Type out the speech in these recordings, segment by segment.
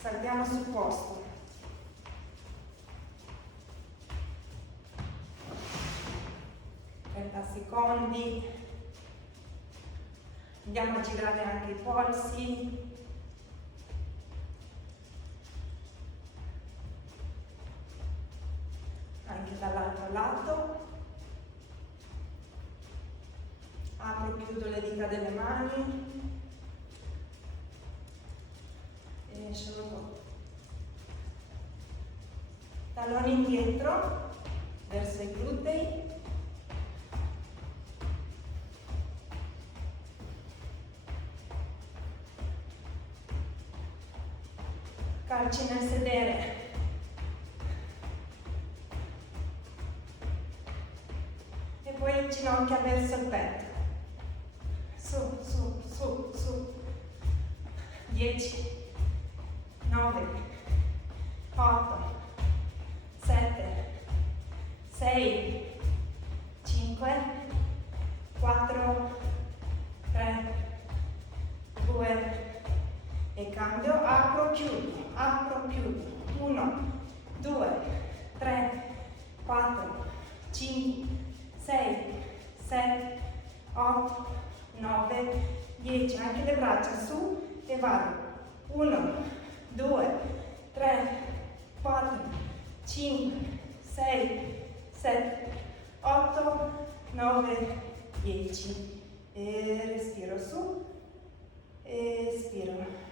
salviamo sul posto. 30 secondi. Andiamo a girare anche i polsi. Anche dall'altro lato. Apro e chiudo le dita delle mani. E sciolgo. Talloni indietro, verso i glutei. Calci nel sedere. E poi ginocchia verso il petto. Su, su, su, su. 10, 9, 8, 7, 6, 5, 4, 3, 2, e cambio, apro, chiudo, 1, 2, 3, 4, 5, 6, 7, 8, 9, 10, anche le braccia su e vado, 1, 2, 3, 4, 5, 6, 7, 8, 9, 10, e respiro su, espiro.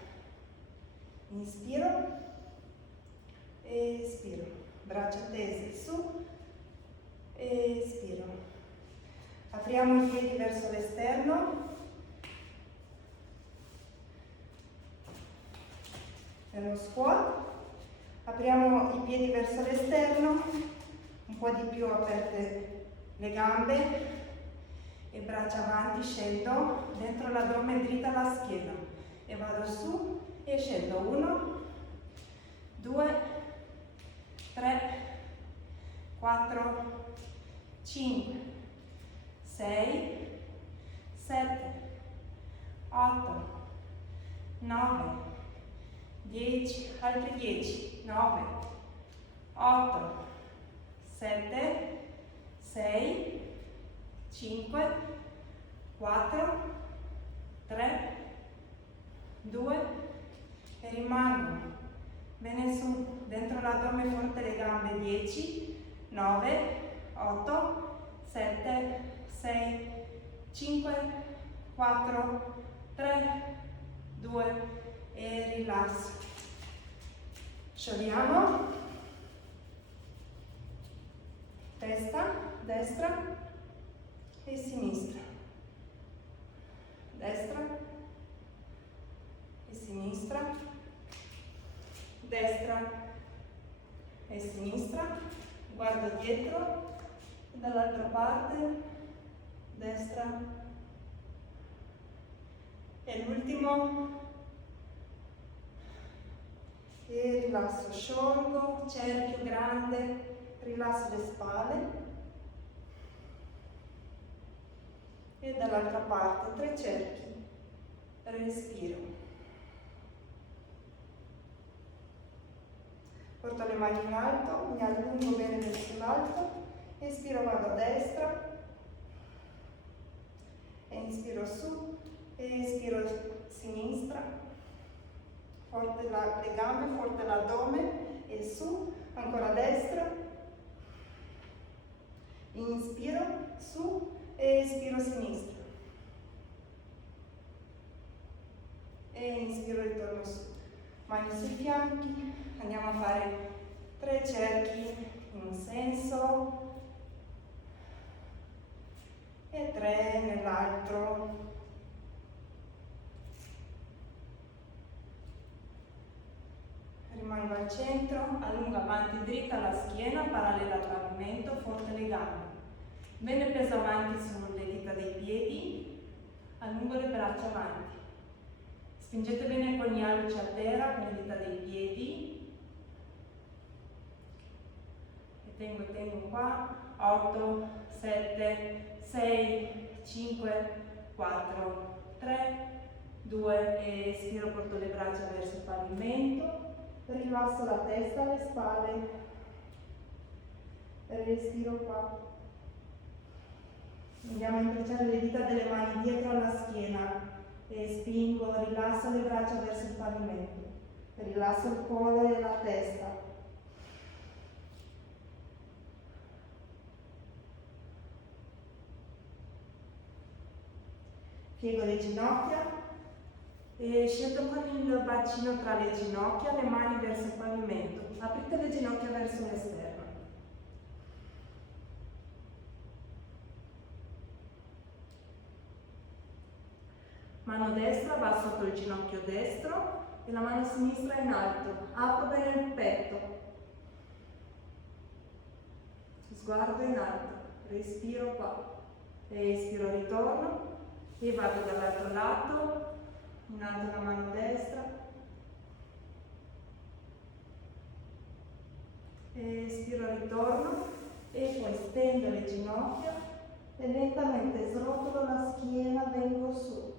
Inspiro, espiro, braccia tese su, espiro. Apriamo i piedi verso l'esterno, nello squat, apriamo i piedi verso l'esterno, un po' di più aperte le gambe e braccia avanti, scendo, dentro l'addome dritta la schiena e vado su. E scendo 1, 2, 3, 4, 5, 6, 7, 8, 9, 10, altri 10, 9, 8, 7, 6, 5, 4, 3, 2, e rimango bene su, dentro l'addome forte le gambe, 10, 9, 8, 7, 6, 5, 4, 3, 2 e rilasso. Sciogliamo, testa, destra e sinistra, destra e sinistra, destra e sinistra, guardo dietro, dall'altra parte, destra e l'ultimo, e rilasso, sciolgo, cerchio grande, rilasso le spalle e dall'altra parte 3 cerchi, respiro. Porto le mani in alto, mi allungo bene verso l'alto, espiro, vado a destra, e inspiro su, e espiro a sinistra, forte le gambe, forte l'addome, e su, ancora a destra, inspiro, su, e espiro a sinistra, e inspiro, ritorno su, mani sui fianchi. Andiamo a fare 3 cerchi in un senso e 3 nell'altro. Rimango al centro, allungo avanti dritta la schiena, parallela al pavimento, forte le gambe. Bene peso avanti sulle dita dei piedi, allungo le braccia avanti. Spingete bene con gli alluci a terra, con le dita dei piedi. Tengo qua, 8, 7, 6, 5, 4, 3, 2 e espiro, porto le braccia verso il pavimento, rilasso la testa, le spalle, respiro qua. Andiamo a intrecciare le dita delle mani dietro alla schiena e spingo, rilasso le braccia verso il pavimento, rilasso il collo e la testa. Piego le ginocchia e scendo con il bacino tra le ginocchia, le mani verso il pavimento. Aprite le ginocchia verso l'esterno. Mano destra va sotto il ginocchio destro e la mano sinistra in alto. Apro bene il petto. Sguardo in alto. Respiro qua. Espiro, ritorno. E vado dall'altro lato, in alto la mano destra, espiro, ritorno e poi stendo le ginocchia e lentamente srotolo la schiena, vengo su.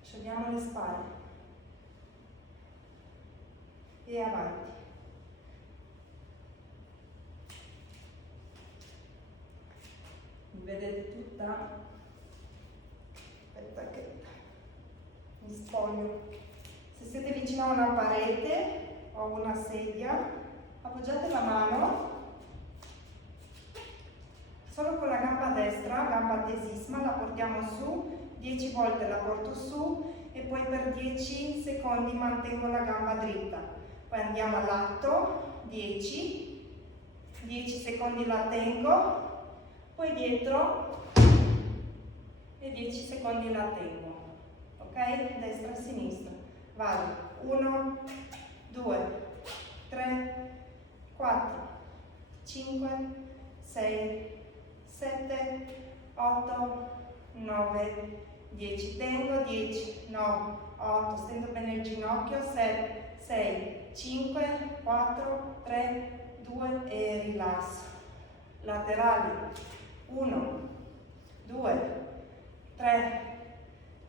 Sciogliamo le spalle e avanti. Mi vedete tutta? Aspetta che mi spoglio. Se siete vicino a una parete o a una sedia, appoggiate la mano solo con la gamba destra, gamba tesissima, la portiamo su, 10 volte la porto su e poi per 10 secondi mantengo la gamba dritta. Poi andiamo all'atto, 10 secondi la tengo, poi dietro e 10 secondi la tengo, ok? Destra e sinistra. Vado, 1, 2, 3, 4, 5, 6, 7, 8, 9, 10. Tengo, 10, 9, 8, stendo bene il ginocchio, 7, 6, 5, 4, 3, 2 e rilasso. Laterali. 1, 2, 3,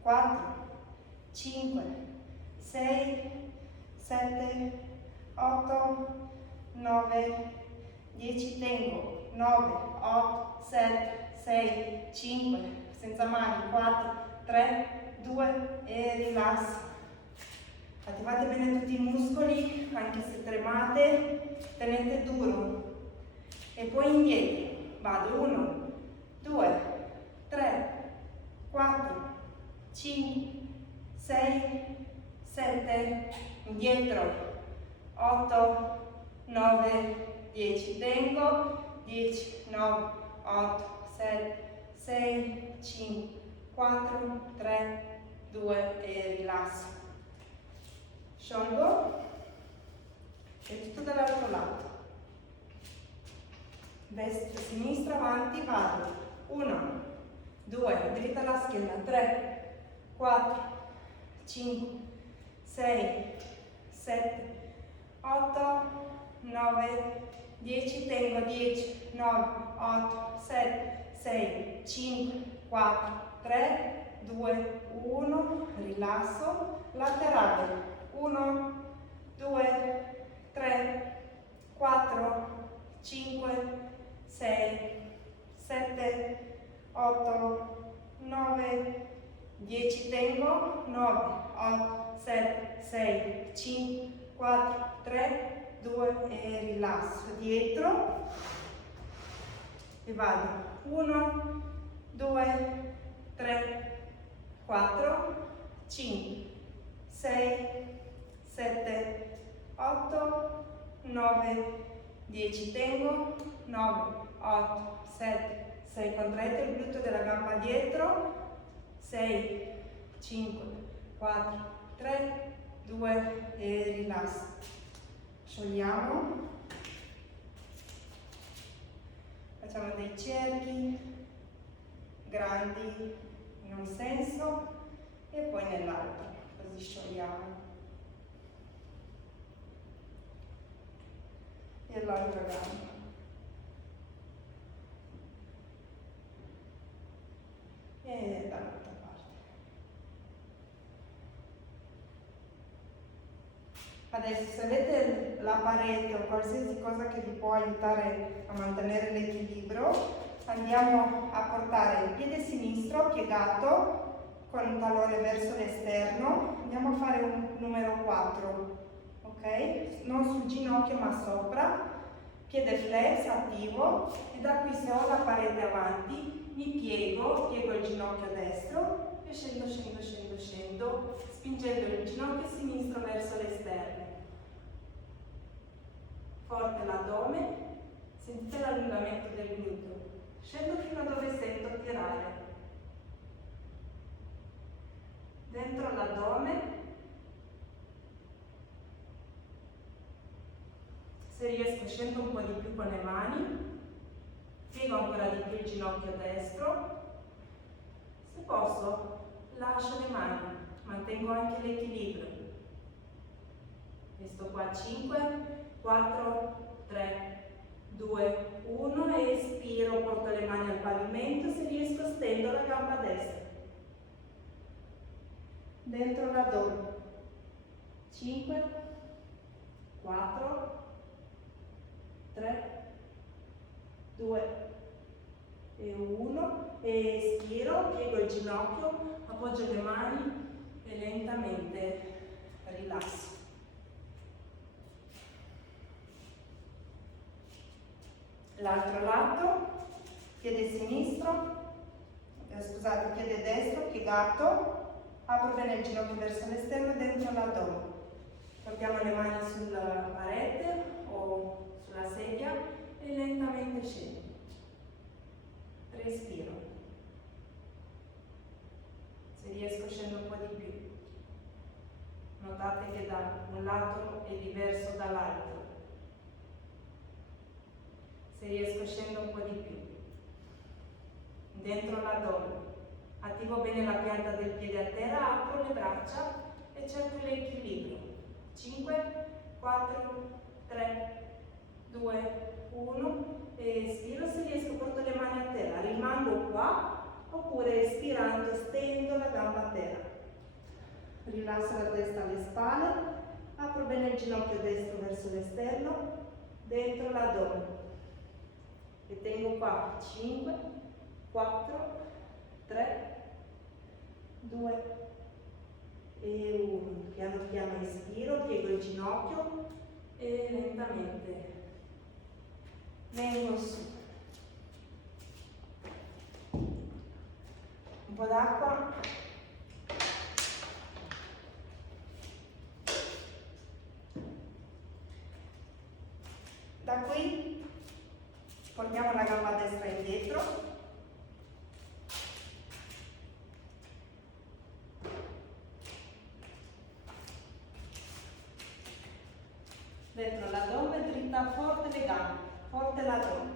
4, 5, 6, 7, 8, 9, 10, tengo, 9, 8, 7, 6, 5, senza mani, 4, 3, 2 e rilasso. Attivate bene tutti i muscoli, anche se tremate, tenete duro. E poi indietro. Vado, 1, 2, 3, 4, 5, 6, 7, indietro, 8, 9, 10, tengo, 10, 9, 8, 7, 6, 5, 4, 3, 2 e rilasso. Sciolgo e tutto dall'altro lato. Destra, sinistra, avanti, vado. 1, 2, dritta la schiena, 3, 4, 5, 6, 7, 8, 9, 10, tengo, 10, 9, 8, 7, 6, 5, 4, 3, 2, 1, rilasso, laterale, 1, 2, 3, 4, 5, 6, 7, 8, 9, 10, tengo, 9, 8, 7, 6, 5, 4, 3, 2 e rilasso, dietro e vado, 1, 2, 3, 4, 5, 6, 7, 8, 9, 10, tengo, 9, 8, 7, 6, contraete il gluteo della gamba dietro, 6, 5, 4, 3, 2 e rilasso. Sciogliamo, facciamo dei cerchi grandi in un senso e poi nell'altro, così sciogliamo. E l'altra gamba. E dall'altra parte. Adesso se avete la parete o qualsiasi cosa che vi può aiutare a mantenere l'equilibrio, andiamo a portare il piede sinistro piegato con il tallone verso l'esterno, andiamo a fare un numero 4, ok? Non sul ginocchio ma sopra, piede flex attivo e da qui se ho la parete avanti mi piego il ginocchio destro e scendo, scendo, scendo, scendo, spingendo il ginocchio sinistro verso l'esterno. Forte l'addome, sentite l'allungamento del gluteo. Scendo fino a dove sento tirare. Dentro l'addome, se riesco scendo un po' di più con le mani, piego ancora di più il ginocchio destro, se posso lascio le mani, mantengo anche l'equilibrio. Resto qua 5, 4, 3, 2, 1 e espiro, porto le mani al pavimento, se riesco stendo la gamba destra. Dentro l'addome. 5, 4, 3, 2 e 1 e espiro, piego il ginocchio, appoggio le mani e lentamente rilasso. L'altro lato, piede sinistro, scusate, piede destro piegato, apro bene il ginocchio verso l'esterno dentro l'addome. Portiamo le mani sulla parete o sulla sedia e lentamente scendo. Respiro. Se riesco scendo un po' di più. Notate che da un lato è diverso dall'altro. Se riesco scendo un po' di più. Dentro l'addome. Attivo bene la pianta del piede a terra, apro le braccia e cerco l'equilibrio. 5, 4, 3, 2, 1 e espiro, se riesco porto le mani a terra, rimango qua oppure espirando stendo la gamba a terra. Rilasso la testa alle spalle, apro bene il ginocchio destro verso l'esterno, dentro l'addome e tengo qua 5, 4, 3, 2 e 1. Piano piano espiro, piego il ginocchio e lentamente vengo su. Un po' d'acqua. Da qui portiamo la gamba destra indietro. Dentro l'addome, dritta forte le gambe, forte l'addome.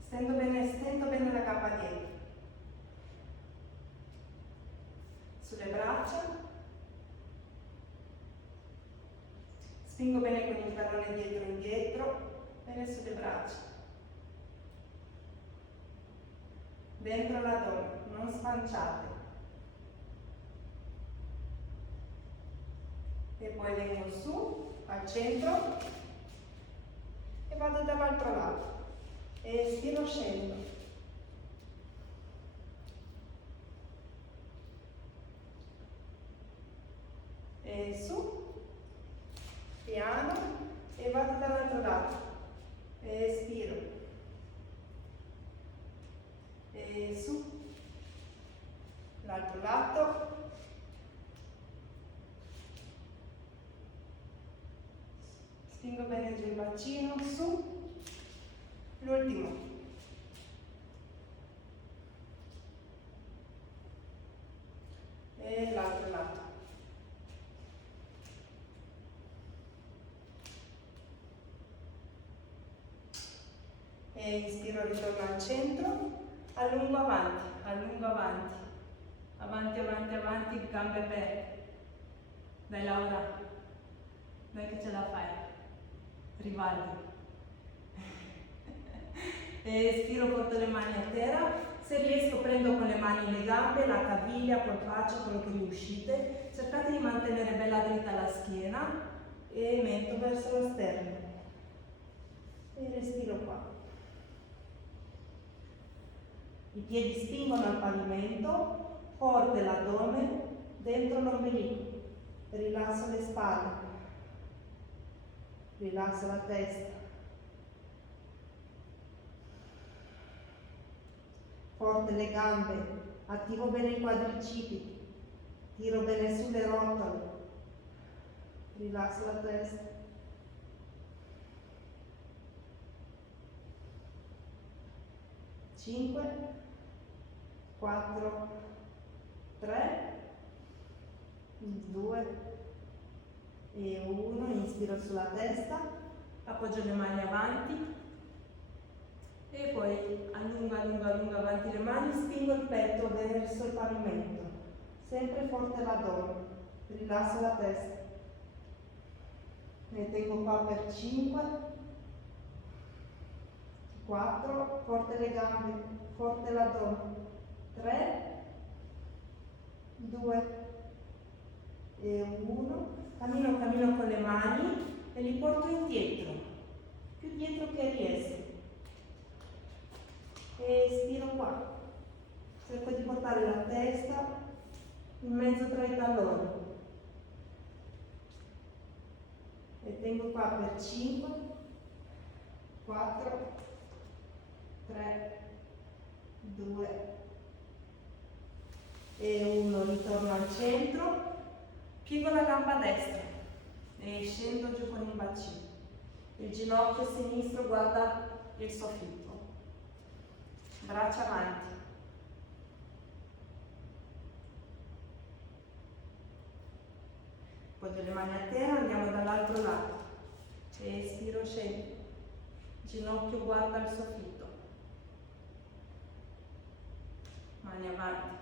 Stendo bene la gamba dietro. Sulle braccia. Spingo bene con il tallone dietro e indietro, bene sulle braccia. Dentro l'addome, non spanciate. E poi vengo su, al centro e vado dall'altro lato. E espiro, scendo. E su, piano, e vado dall'altro lato. E espiro. E su, l'altro lato. Spingo bene giù il bacino, su, l'ultimo. E l'altro lato. E inspiro, ritorno al centro, allungo avanti, avanti, avanti, avanti, gambe aperte. Dai Laura, dai che ce la fai. Rivaldi. E espiro, porto le mani a terra, Se riesco prendo con le mani le gambe, la caviglia, polpaccio, quello che riuscite. Cercate di mantenere bella dritta la schiena e metto verso lo sterno. E respiro qua. I piedi spingono al pavimento, forte l'addome, dentro l'ombelico. Rilasso le spalle, rilasso la testa. Forte le gambe, attivo bene i quadricipiti, tiro bene sulle rotole, rilasso la testa. Cinque, 4, 3, 2 e 1, inspiro sulla testa, appoggio le mani avanti e poi allungo avanti le mani, spingo il petto verso il pavimento, sempre forte l'addome, rilasso la testa, ne tengo qua per 5, 4, forte le gambe, forte l'addome, 3, 2 e 1, cammino con le mani e li porto indietro, più dietro che riesco. E espiro qua, cerco di portare la testa in mezzo tra i talloni e tengo qua per 5, 4, 3, 2 e 1, ritorno al centro, piego la gamba destra e scendo giù con il bacino, il ginocchio sinistro guarda il soffitto. Braccia avanti. Appoggio le mani a terra, andiamo dall'altro lato. Espiro, scendo. Ginocchio guarda il soffitto. Mani avanti.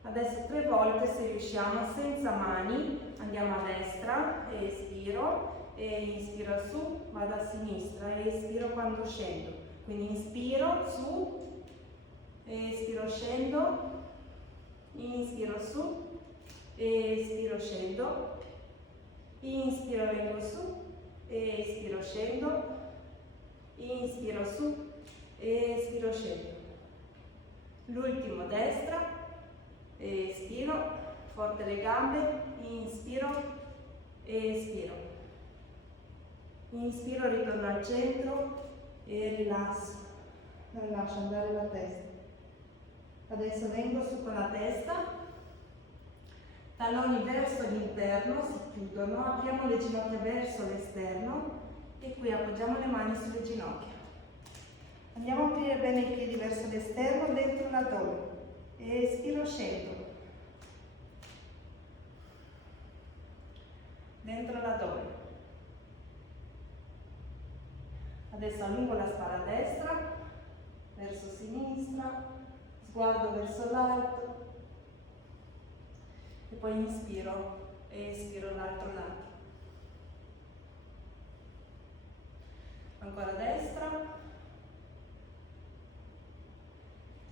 Adesso 3 volte, se riusciamo, senza mani, andiamo a destra, espiro. E inspiro su, vado a sinistra e espiro quando scendo. Quindi inspiro su, espiro scendo, inspiro su, espiro scendo, inspiro vengo su, espiro scendo, inspiro su, espiro scendo. L'ultimo destra, espiro, forte le gambe, inspiro, espiro. Inspiro, ritorno al centro e rilasso, lascio andare la testa. Adesso vengo su con la testa, talloni verso l'interno, si chiudono, apriamo le ginocchia verso l'esterno e qui appoggiamo le mani sulle ginocchia. Andiamo a aprire bene i piedi verso l'esterno, dentro l'addome. Espiro, scendo. Dentro l'addome. Adesso allungo la spalla destra, verso sinistra, sguardo verso l'alto e poi inspiro e espiro l'altro lato. Ancora destra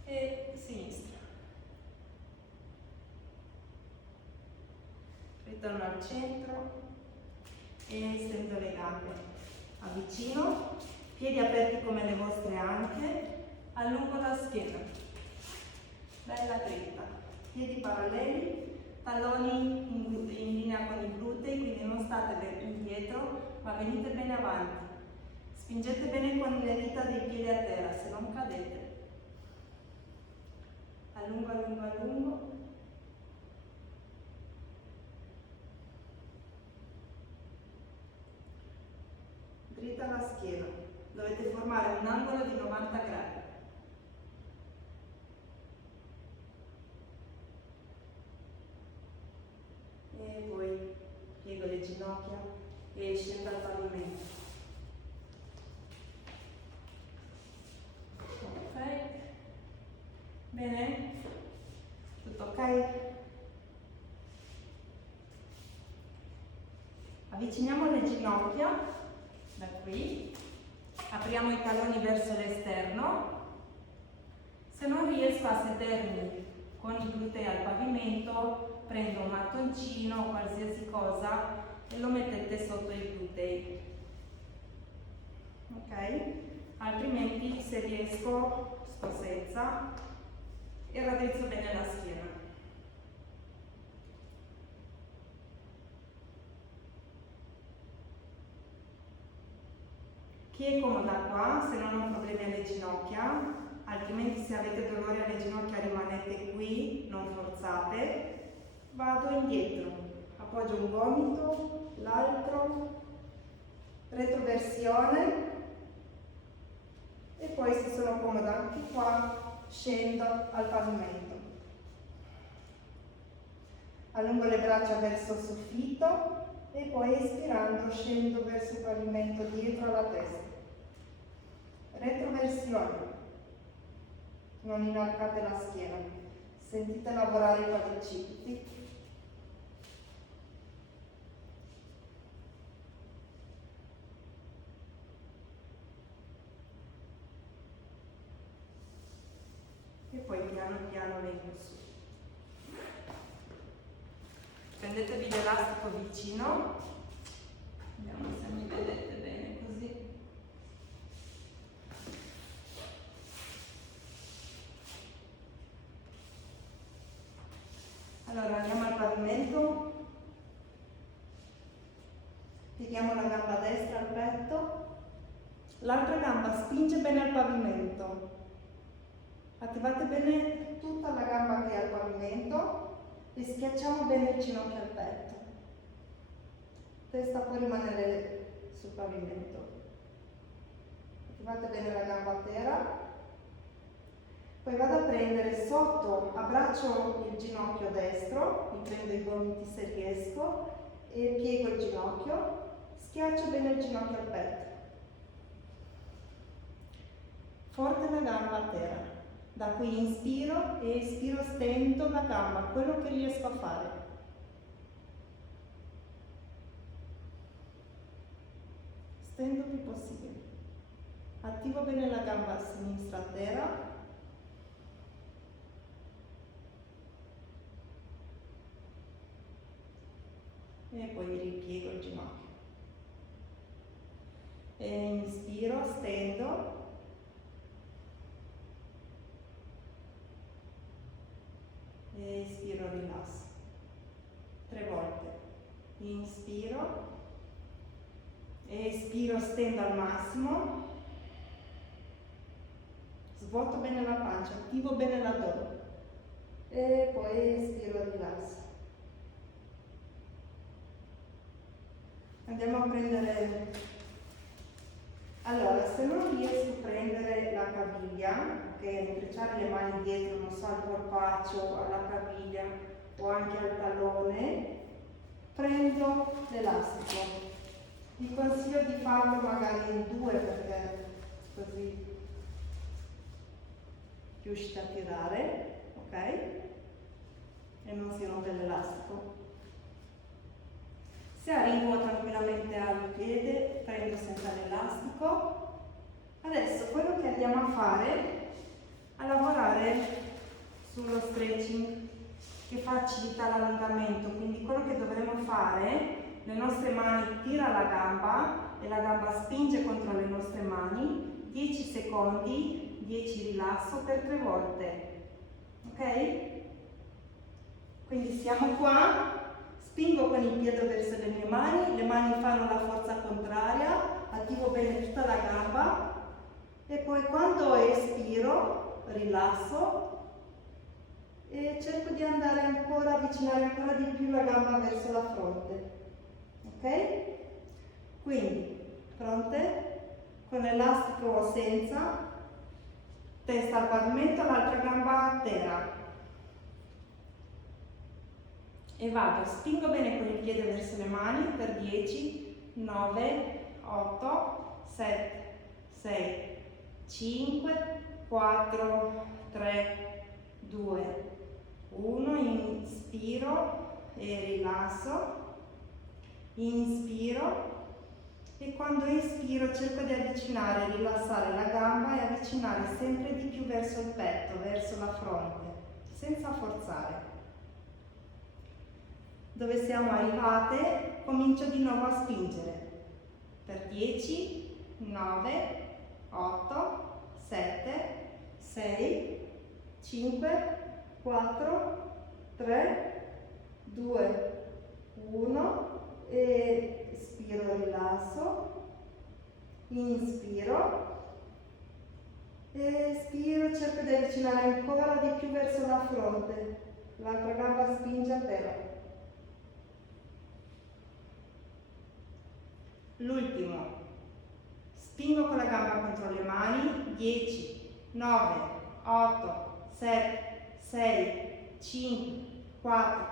e sinistra. Ritorno al centro e stendo le gambe. Avvicino, piedi aperti come le vostre anche, allungo la schiena, bella dritta, piedi paralleli, talloni in linea con i glutei, quindi non state indietro, ma venite bene avanti. Spingete bene con le dita dei piedi a terra, se non cadete. Allungo, allungo, allungo. Dritta la schiena, dovete formare un angolo di 90 gradi. E poi piego le ginocchia e scendo al pavimento. Ok? Bene? Tutto ok? Avviciniamo le ginocchia da qui Apriamo i talloni verso l'esterno. Se non riesco a sedermi con i glutei al pavimento, prendo un mattoncino o qualsiasi cosa e lo mettete sotto i glutei. Ok? Altrimenti, se riesco, sto senza e raddrizzo bene la schiena. Chi è comoda qua, se non ho problemi alle ginocchia, altrimenti se avete dolore alle ginocchia rimanete qui, non forzate. Vado indietro, appoggio un gomito, l'altro, retroversione e poi se sono comoda anche qua scendo al pavimento. Allungo le braccia verso il soffitto e poi espirando scendo verso il pavimento dietro la testa. Retroversione. Non inarcate la schiena. Sentite lavorare i quadricipiti. E poi piano piano vengo su. Prendetevi l'elastico vicino. Vediamo se mi vedete bene così. Allora andiamo al pavimento, pieghiamo la gamba destra al petto, l'altra gamba spinge bene al pavimento, attivate bene tutta la gamba che è al pavimento e schiacciamo bene il ginocchio al petto, testa può rimanere sul pavimento, attivate bene la gamba a terra. Poi vado a prendere sotto, abbraccio il ginocchio destro, mi prendo i gomiti se riesco e piego il ginocchio, schiaccio bene il ginocchio al petto. Forte la gamba a terra. Da qui inspiro e espiro, stendo la gamba, quello che riesco a fare. Stendo il più possibile. Attivo bene la gamba a sinistra a terra. E poi ripiego il ginocchio. E inspiro, stendo. E espiro, rilasso. 3 volte. Inspiro. Espiro, stendo al massimo. Svuoto bene la pancia, attivo bene l'addome. E poi espiro, rilasso. Andiamo a prendere, allora se non riesco a prendere la caviglia, ok, a intrecciare le mani dietro, non so, al polpaccio, alla caviglia o anche al tallone, prendo l'elastico. Vi consiglio di farlo magari in 2 perché così riuscite a tirare, ok? E non si rompe l'elastico. Se arrivo tranquillamente al piede, prendo senza l'elastico. Adesso quello che andiamo a fare è a lavorare sullo stretching che facilita l'allungamento. Quindi quello che dovremo fare, le nostre mani tira la gamba e la gamba spinge contro le nostre mani, 10 secondi, 10 rilasso per 3 volte. Ok? Quindi siamo qua. Spingo con il piede verso le mani fanno la forza contraria, attivo bene tutta la gamba e poi quando espiro rilasso e cerco di andare ancora, avvicinare ancora di più la gamba verso la fronte. Ok? Quindi, pronte? Con l'elastico o senza, testa al pavimento, l'altra gamba a terra. E vado, spingo bene con il piede verso le mani per 10, 9, 8, 7, 6, 5, 4, 3, 2, 1, inspiro e rilasso, inspiro E quando inspiro cerco di avvicinare e rilassare la gamba e avvicinare sempre di più verso il petto, verso la fronte, senza forzare. Dove siamo arrivate, comincio di nuovo a spingere. Per 10, 9, 8, 7, 6, 5, 4, 3, 2, 1 e espiro, rilasso, inspiro, espiro, cerco di avvicinare ancora di più verso la fronte, l'altra gamba spinge a terra. L'ultimo, spingo con la gamba contro le mani, 10, 9, 8, 7, 6, 5, 4,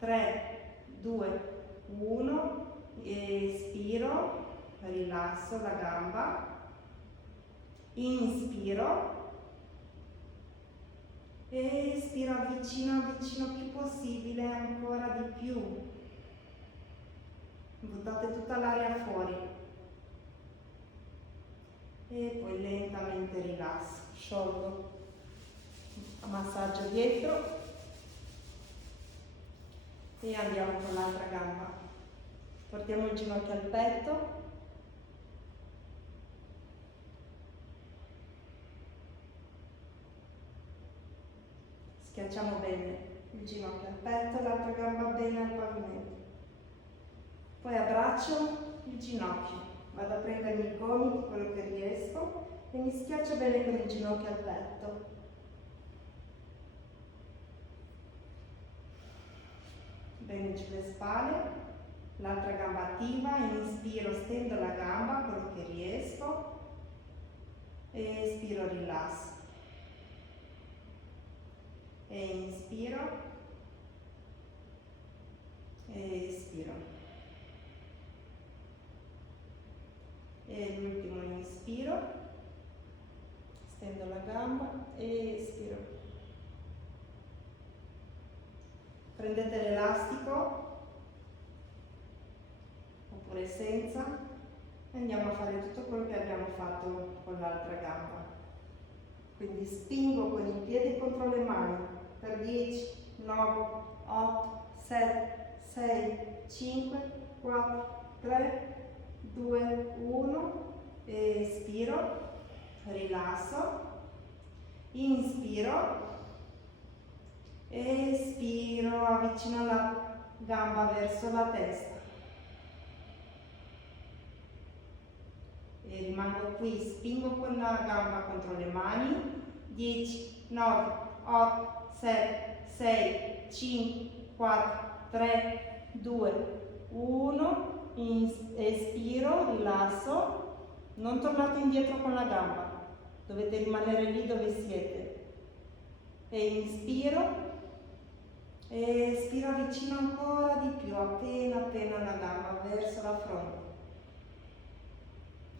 3, 2, 1, espiro, rilasso la gamba, inspiro, espiro, avvicino più possibile, ancora di più. Buttate tutta l'aria fuori e poi lentamente rilasso, sciolgo, massaggio dietro e andiamo con l'altra gamba. Portiamo il ginocchio al petto, schiacciamo bene il ginocchio al petto, l'altra gamba bene al pavimento. Poi abbraccio il ginocchio, vado a prendermi i gomiti, quello che riesco, e mi schiaccio bene con il ginocchio al petto. Bene giù le spalle, l'altra gamba attiva, inspiro, stendo la gamba, quello che riesco, e espiro, rilasso. E inspiro, e espiro. E l'ultimo inspiro, stendo la gamba e espiro. Prendete l'elastico oppure senza e andiamo a fare tutto quello che abbiamo fatto con l'altra gamba. Quindi spingo con i piedi contro le mani per 10, 9, 8, 7, 6, 5, 4, 3, 2, 1, espiro, rilasso, inspiro, espiro, avvicino la gamba verso la testa e rimango qui, spingo con la gamba contro le mani, 10, 9, 8, 7, 6, 5, 4, 3, 2, 1, espiro, rilasso, non tornate indietro con la gamba, dovete rimanere lì dove siete. E inspiro, e espiro, avvicino ancora di più, appena la gamba verso la fronte.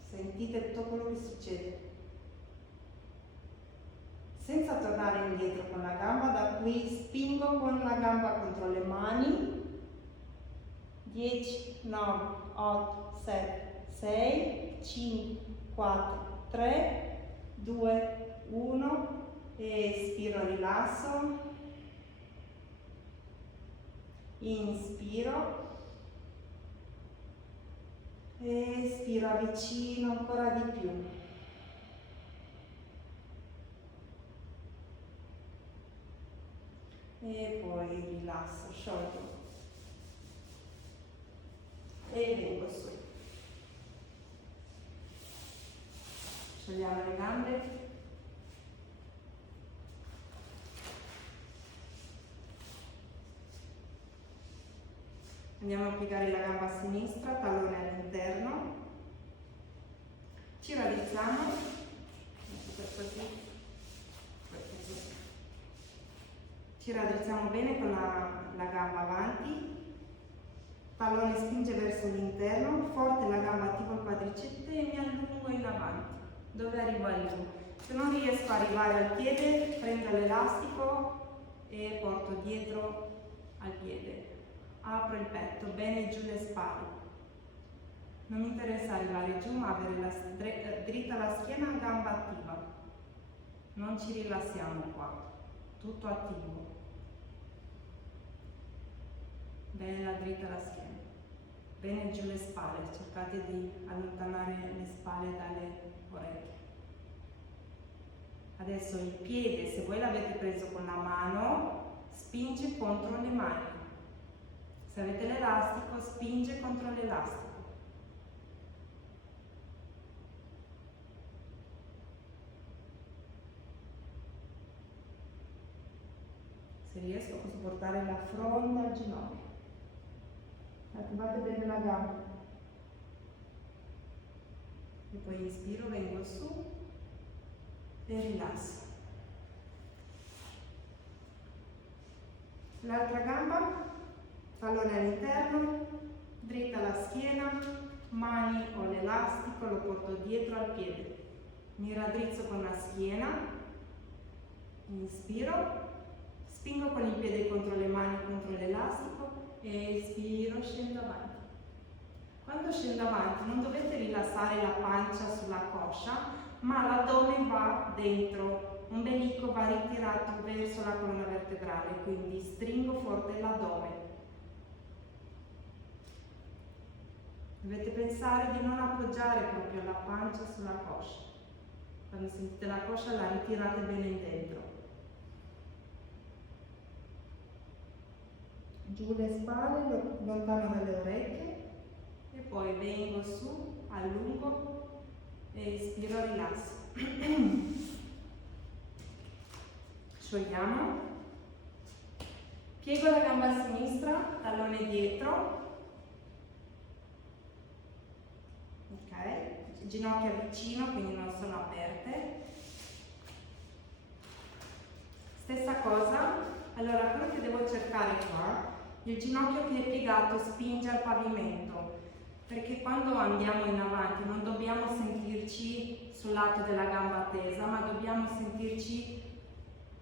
Sentite tutto quello che succede. Senza tornare indietro con la gamba, da qui spingo con la gamba contro le mani, 10, 9, 8, 7, 6, 5, 4, 3, 2, 1, espiro, rilasso, inspiro, espiro, avvicino ancora di più. E poi rilasso, sciolgo. E vengo su. Sciogliamo le gambe. Andiamo a piegare la gamba a sinistra, tallone all'interno. Ci raddrizziamo. Così. Ci raddrizziamo bene con la gamba avanti. Pallone spinge verso l'interno, forte la gamba attivo il quadricette e mi allungo in avanti. Dove arrivo allungo. Se non riesco ad arrivare al piede, prendo l'elastico e porto dietro al piede. Apro il petto, bene giù le spalle. Non mi interessa arrivare giù, ma avere dritta la schiena, gamba attiva. Non ci rilassiamo qua, tutto attivo. Bella dritta la schiena. Bene giù le spalle, cercate di allontanare le spalle dalle orecchie. Adesso il piede, se voi l'avete preso con la mano, spinge contro le mani. Se avete l'elastico, spinge contro l'elastico. Se riesco posso portare la fronte al ginocchio. Attivate bene la gamba. E poi inspiro, vengo su e rilasso. L'altra gamba, tallone all'interno, dritta la schiena, mani o l'elastico, lo porto dietro al piede. Mi raddrizzo con la schiena, inspiro, spingo con il piede contro le mani, contro l'elastico, espiro, scendo avanti. Quando scendo avanti non dovete rilassare la pancia sulla coscia, ma l'addome va dentro, l'ombelico va ritirato verso la colonna vertebrale, quindi stringo forte l'addome. Dovete pensare di non appoggiare proprio la pancia sulla coscia. Quando sentite la coscia la ritirate bene in dentro. Giù le spalle, lontano dalle orecchie e poi vengo su, allungo e espiro, rilasso. Sciogliamo. Piego la gamba a sinistra, tallone dietro. Ok, ginocchia vicino, quindi non sono aperte. Stessa cosa, allora quello che devo cercare qua, il ginocchio che è piegato spinge al pavimento, perché quando andiamo in avanti non dobbiamo sentirci sul lato della gamba tesa, ma dobbiamo sentirci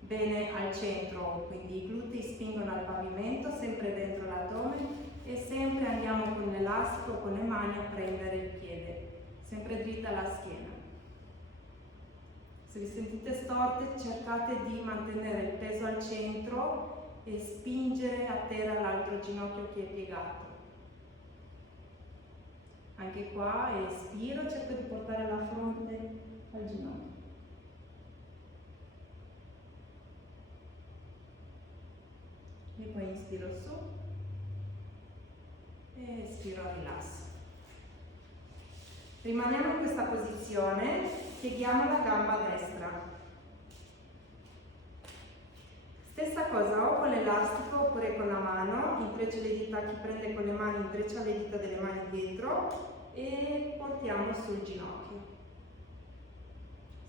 bene al centro, quindi i glutei spingono al pavimento, sempre dentro l'addome e sempre andiamo con l'elastico o con le mani a prendere il piede, sempre dritta la schiena. Se vi sentite storte, cercate di mantenere il peso al centro e spingere a terra l'altro ginocchio che è piegato. Anche qua espiro, cerco di portare la fronte al ginocchio. E poi inspiro su e espiro, rilasso. Rimaniamo in questa posizione, pieghiamo la gamba destra. Stessa cosa, o con l'elastico oppure con la mano, intreccio le dita, chi prende con le mani intreccia le dita delle mani dietro e portiamo sul ginocchio.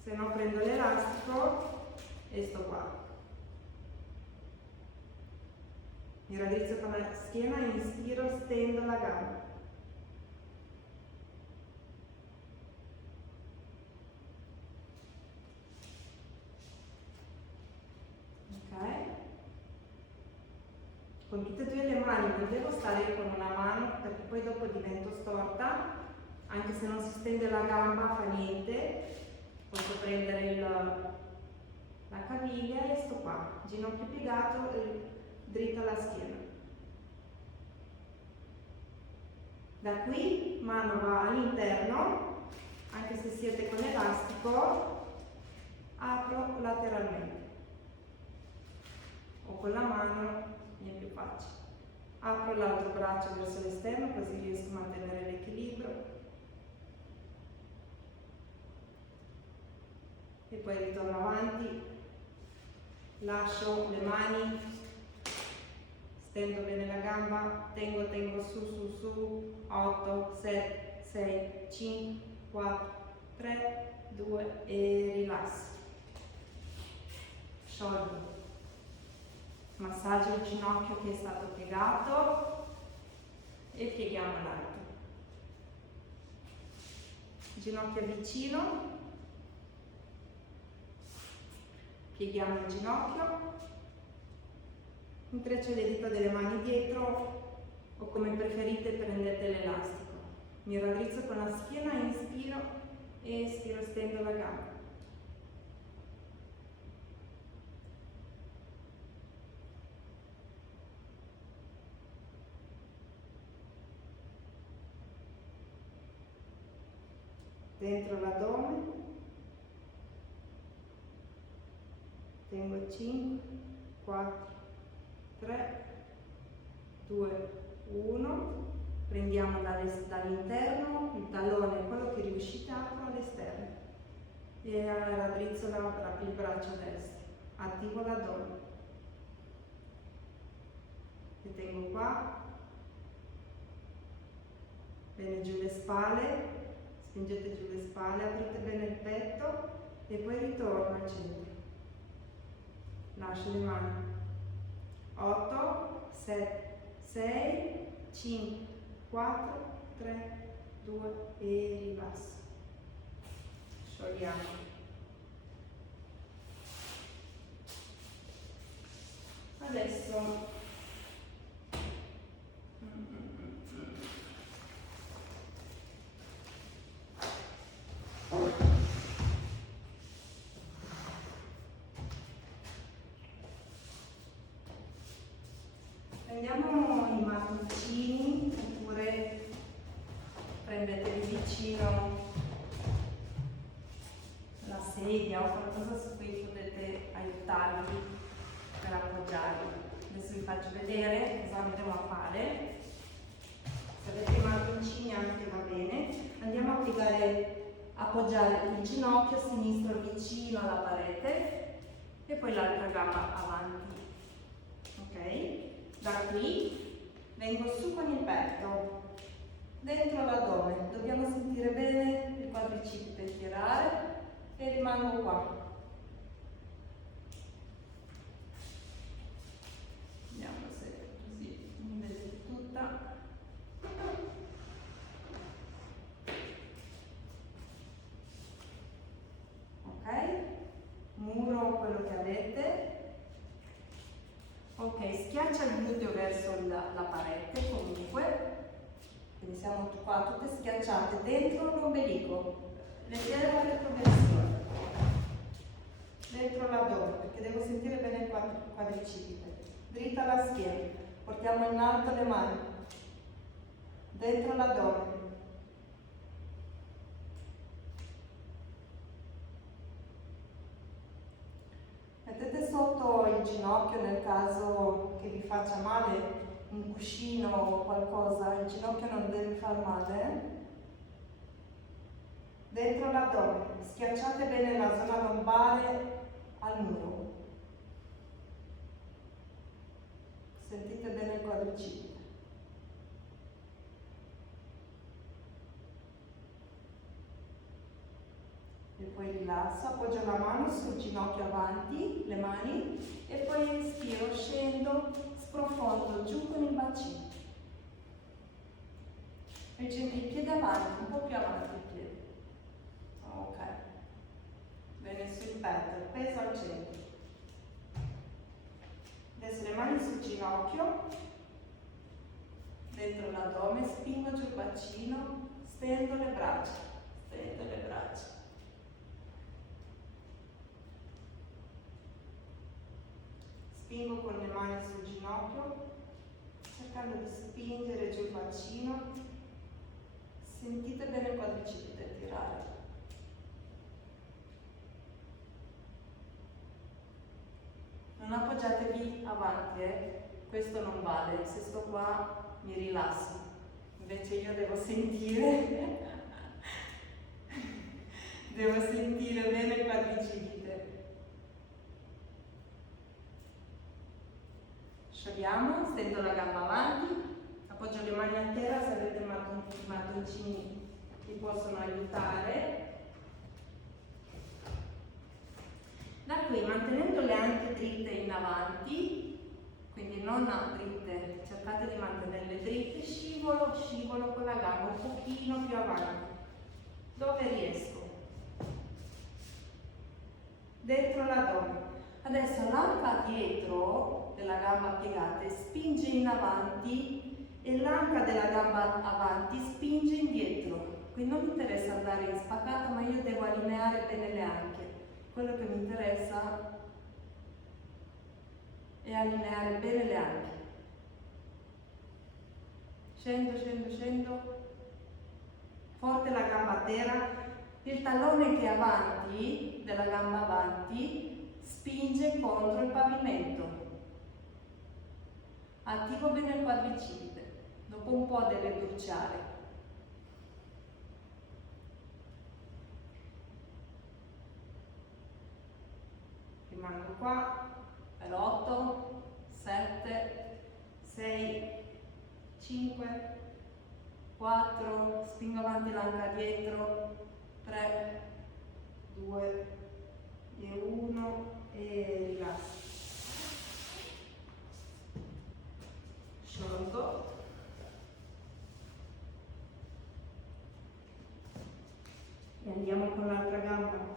Se no prendo l'elastico e sto qua. Mi raddrizzo con la schiena, inspiro, stendo la gamba. Con tutte e due le mani non devo stare con una mano perché poi dopo divento storta, anche se non si stende la gamba fa niente, posso prendere la caviglia e sto qua, ginocchio piegato e dritta la schiena. Da qui mano va all'interno, anche se siete con l'elastico, apro lateralmente o con la mano mi è più facile. Apro l'altro braccio verso l'esterno così riesco a mantenere l'equilibrio e poi ritorno avanti, lascio le mani, stendo bene la gamba, tengo su, 8, 7, 6, 5, 4, 3, 2 e rilasso. Sciolgo. Massaggio il ginocchio che è stato piegato e pieghiamo l'altro. Ginocchio vicino, pieghiamo il ginocchio, intreccio le dita delle mani dietro o come preferite prendete l'elastico. Mi raddrizzo con la schiena, inspiro, espiro, stendo la gamba. Dentro l'addome, tengo 5, 4, 3, 2, 1, prendiamo dall'interno il tallone, quello che riuscite apro all'esterno e raddrizzo il braccio destro, attivo l'addome e tengo qua, bene giù le spalle. Spingete giù le spalle, aprite bene il petto e poi ritorno al centro. Lascio le mani. 8, 7, 6, 5, 4, 3, 2 e rilasso. Sciogliamo. Adesso prendiamo i mattoncini oppure prendetevi vicino la sedia o qualcosa su cui potete aiutarvi per appoggiarvi. Adesso vi faccio vedere cosa andremo a fare. Se avete i mattoncini anche va bene. Andiamo a appoggiare il ginocchio sinistro vicino alla parete e poi l'altra gamba avanti. Ok? Da qui vengo su con il petto, dentro l'addome, dobbiamo sentire bene il quadricipite tirare e rimango qua. Vediamo se così mi vedete tutta. Ok? Muro quello che avete. Ok, schiaccia il gluteo verso la parete comunque, quindi siamo qua tutte schiacciate dentro l'ombelico, leggera retroversione, dentro l'addome perché devo sentire bene il quadricipite, dritta la schiena, portiamo in alto le mani, dentro l'addome. Mettete sotto il ginocchio nel caso che vi faccia male, un cuscino o qualcosa, il ginocchio non deve far male. Dentro l'addome, schiacciate bene la zona lombare al muro. Sentite bene il quadricipite. E poi rilasso, appoggio la mano sul ginocchio avanti, le mani, e poi inspiro, scendo, sprofondo giù con il bacino. Il piede avanti, un po' più avanti il piede. Ok. Bene sul petto, peso al centro. Adesso le mani sul ginocchio, dentro l'addome, spingo giù il bacino, stendo le braccia, stendo le braccia. Spingo con le mani sul ginocchio, cercando di spingere giù il bacino. Sentite bene il quadricipite tirare. Non appoggiatevi avanti, questo non vale. Se sto qua mi rilasso, invece io devo sentire, devo sentire bene il quadricipite. Sciogliamo, stendo la gamba avanti, appoggio le mani a terra, se avete mattoncini vi possono aiutare. Da qui, mantenendole anche dritte in avanti, quindi non dritte, cercate di mantenerle dritte, scivolo con la gamba un pochino più avanti, dove riesco. Dentro l'addome. Adesso l'anca dietro della gamba piegata spinge in avanti e l'anca della gamba avanti spinge indietro. Qui non mi interessa andare in spaccata, ma io devo allineare bene le anche. Quello che mi interessa è allineare bene le anche. Scendo, scendo, scendo. Forte la gamba a terra. Il tallone che è avanti, della gamba avanti, spinge contro il pavimento. Attivo bene il quadricipite. Dopo un po' deve bruciare. Rimango qua. Per 8, 7, 6, 5, 4, spingo avanti l'anca dietro, 3, 2 e 1 e rilasso. Sciolgo. E andiamo con l'altra gamba.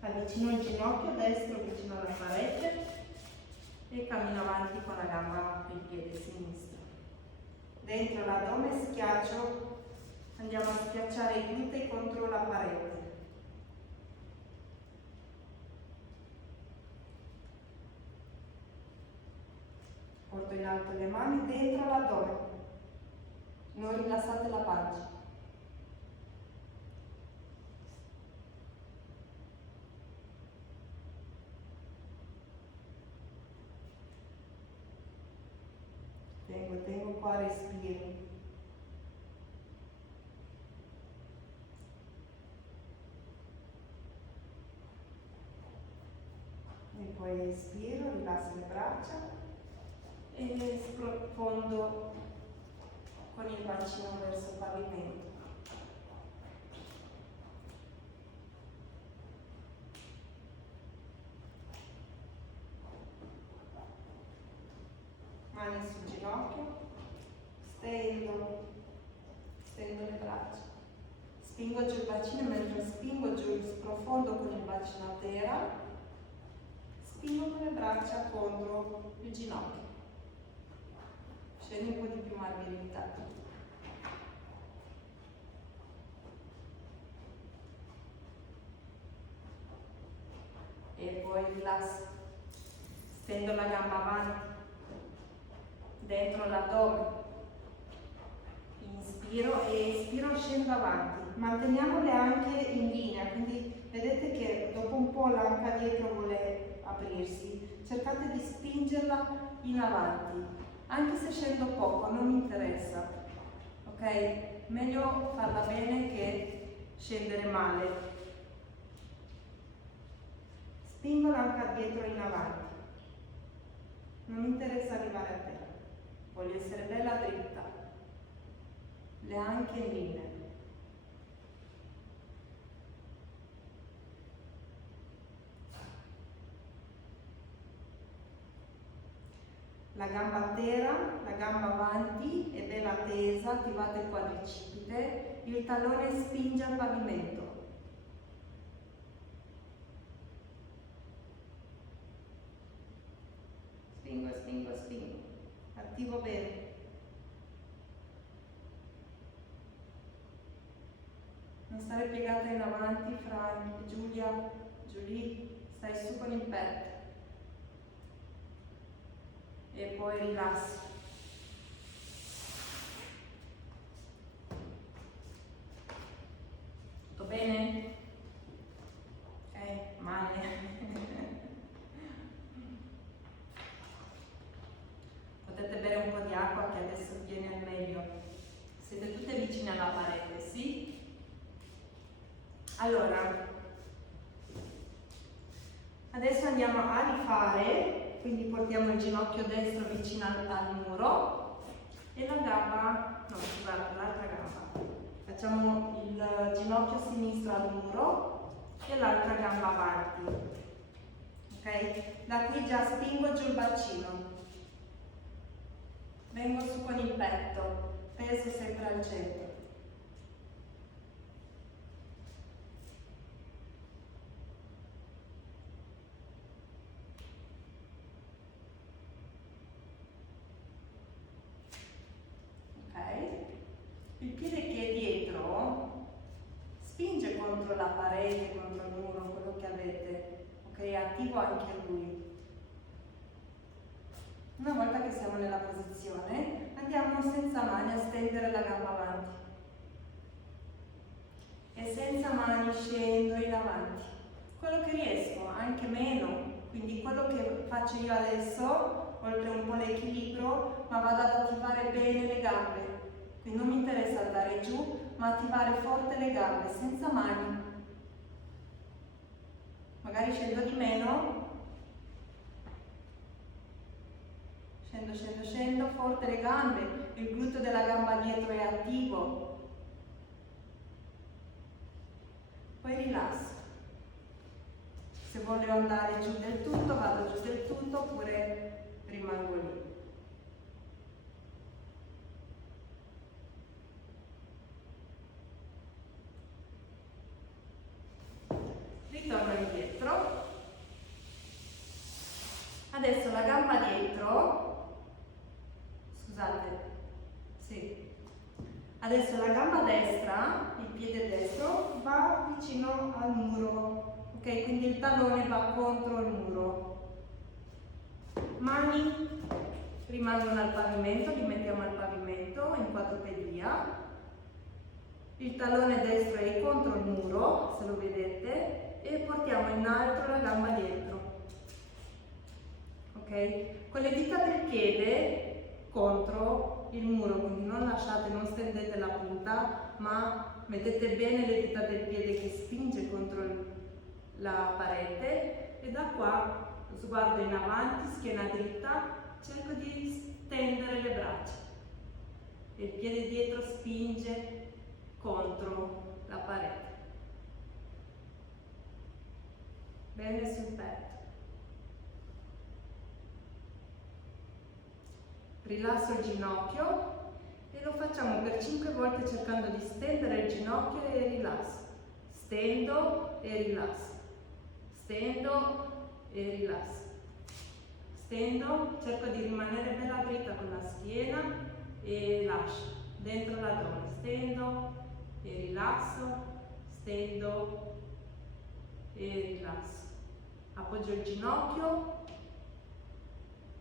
Avvicino il ginocchio destro vicino alla parete e cammino avanti con la gamba e il piede sinistro. Dentro l'addome schiaccio, andiamo a schiacciare i glutei contro la parete. Porto in alto le mani dentro l'addome. Non rilassate la pancia. Tengo qua, respiro. E poi espiro, rilasso le braccia e sprofondo con il bacino verso il pavimento. Mani sul ginocchio, stendo le braccia, spingo giù il bacino, mentre spingo giù sprofondo con il bacino a terra, spingo con le braccia contro il ginocchio, scendi un po' di più margherita. E poi rilasso, stendo la gamba avanti, dentro l'addome, inspiro e espiro, scendo avanti. Manteniamo le anche in linea, quindi vedete che dopo un po' l'anca dietro vuole aprirsi, cercate di spingerla in avanti, anche se scendo poco, non mi interessa, ok? Meglio farla bene che scendere male. Spingo l'anca dietro in avanti, non mi interessa arrivare a terra. Voglio essere bella dritta, le anche in linea. La gamba a terra, la gamba avanti è bella tesa, attivate il quadricipite, il tallone spinge al pavimento. Spingo, spingo, spingo. Attivo bene. Non stare piegata in avanti, Frank, Giulia, Giulia, stai su con il petto. E poi rilassi. Tutto bene? Ok, male. Potete bere un po' di acqua che adesso viene al meglio. Siete tutte vicine alla parete, sì? Allora, adesso andiamo a rifare, quindi portiamo il ginocchio destro vicino al muro e la gamba, no scusate, l'altra gamba. Facciamo il ginocchio sinistro al muro e l'altra gamba avanti. Ok? Da qui già spingo giù il bacino. Vengo su con il petto, peso sempre al centro. Una volta che siamo nella posizione, andiamo senza mani a stendere la gamba avanti. E senza mani scendo in avanti. Quello che riesco, anche meno. Quindi quello che faccio io adesso, oltre un po' l'equilibrio, ma vado ad attivare bene le gambe. Quindi non mi interessa andare giù, ma attivare forte le gambe, senza mani. Magari scendo di meno. Scendo, scendo, scendo, forte le gambe. Il gluteo della gamba dietro è attivo. Poi rilasso. Se voglio andare giù del tutto, vado giù del tutto oppure rimango lì. Ritorno indietro. Adesso la gamba dietro, scusate, sì. Adesso la gamba destra, il piede destro, va vicino al muro. Ok, quindi il tallone va contro il muro. Mani rimangono al pavimento, li mettiamo al pavimento in quadrupedia. Il tallone destro è contro il muro, se lo vedete, e portiamo in alto la gamba dietro. Ok? Con le dita del piede contro il muro, quindi non lasciate, non stendete la punta, ma mettete bene le dita del piede che spinge contro la parete e da qua sguardo in avanti, schiena dritta, cerco di stendere le braccia. Il piede dietro spinge contro la parete. Bene sul petto. Rilasso il ginocchio e lo facciamo per 5 volte cercando di stendere il ginocchio e rilasso. Stendo e rilasso. Stendo e rilasso. Stendo, cerco di rimanere bella dritta con la schiena e lascio dentro l'addome. Stendo e rilasso, stendo e rilasso. Appoggio il ginocchio,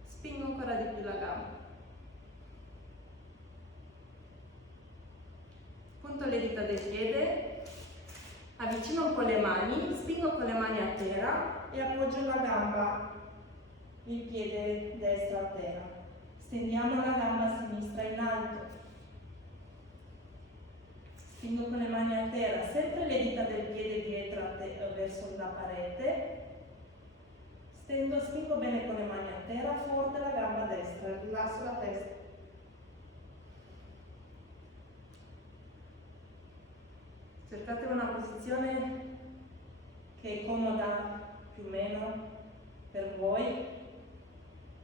spingo ancora di più la gamba. Punto le dita del piede, avvicino un po' le mani, spingo con le mani a terra e appoggio la gamba, il piede destro a terra. Stendiamo la gamba sinistra in alto. Spingo con le mani a terra, sempre le dita del piede dietro verso la parete. Stendo, spingo bene con le mani a terra, forte la gamba destra, rilasso la testa. Cercate una posizione che è comoda più o meno per voi,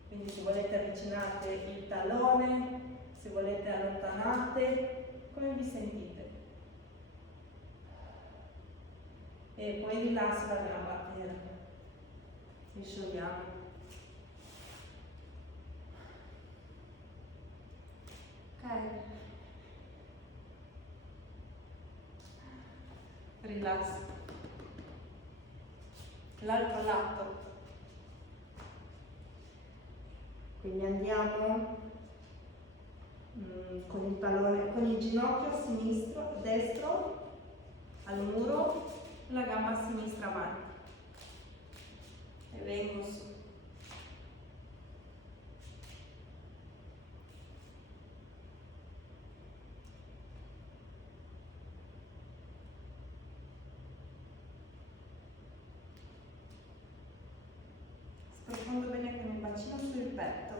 quindi se volete avvicinate il tallone, se volete allontanate, come vi sentite. E poi rilasso la gamba a terra e sciogliamo. Ok. Rilasso. L'altro lato. Quindi andiamo con il tallone, con il ginocchio sinistro, destro al muro, la gamba sinistra avanti. E vengo su. Sprofondo bene con il bacino sul petto.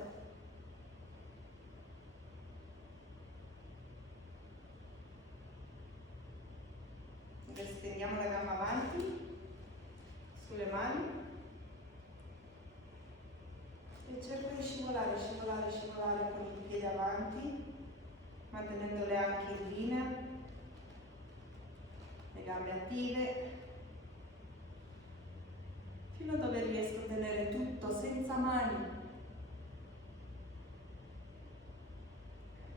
Adesso stendiamo la gamba avanti, sulle mani. E cerco di scivolare, scivolare, scivolare con il piede avanti, mantenendo le anche in linea, le gambe attive, fino a dove riesco a tenere tutto senza mani.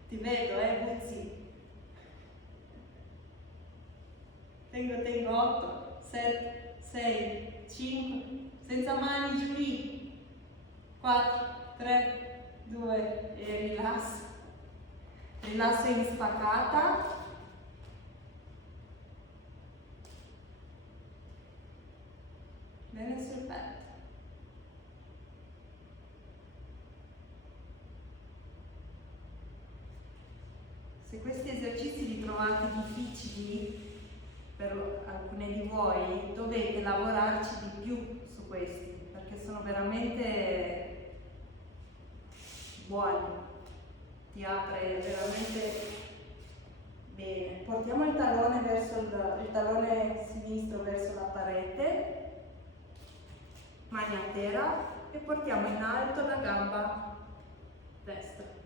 Ti vedo, Buzzi. Tengo 8, 7, 6, 5, senza mani giù lì. 4, 3, 2 e rilasso. Rilasso in spaccata. Bene sul petto. Se questi esercizi li trovate difficili per alcune di voi, dovete lavorarci di più su questi, perché sono veramente buoni. Ti apre veramente bene. Portiamo il tallone verso il tallone sinistro verso la parete, mani a terra, e portiamo in alto la gamba destra.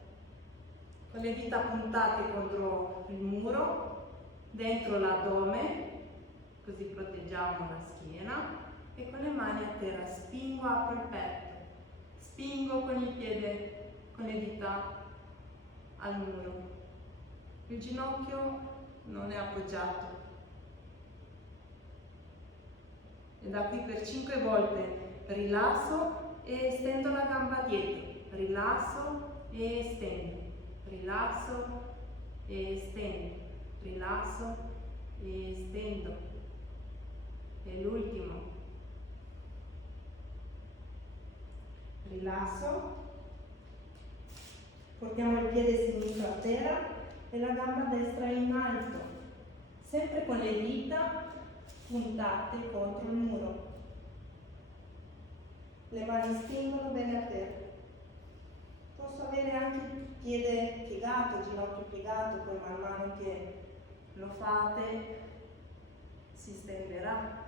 Con le dita puntate contro il muro, dentro l'addome, così proteggiamo la schiena, e con le mani a terra spingo, apro il petto, spingo con il piede, con le dita al muro. Il ginocchio non è appoggiato. E da qui per 5 volte rilasso e stendo la gamba dietro, rilasso e stendo. Rilasso e stendo, rilasso e stendo. E l'ultimo. Rilasso. Portiamo il piede sinistro a terra e la gamba destra in alto, sempre con le dita puntate contro il muro. Le mani spingono bene a terra. Posso avere anche il piede piegato, ginocchio piegato, poi man mano che lo fate si stenderà.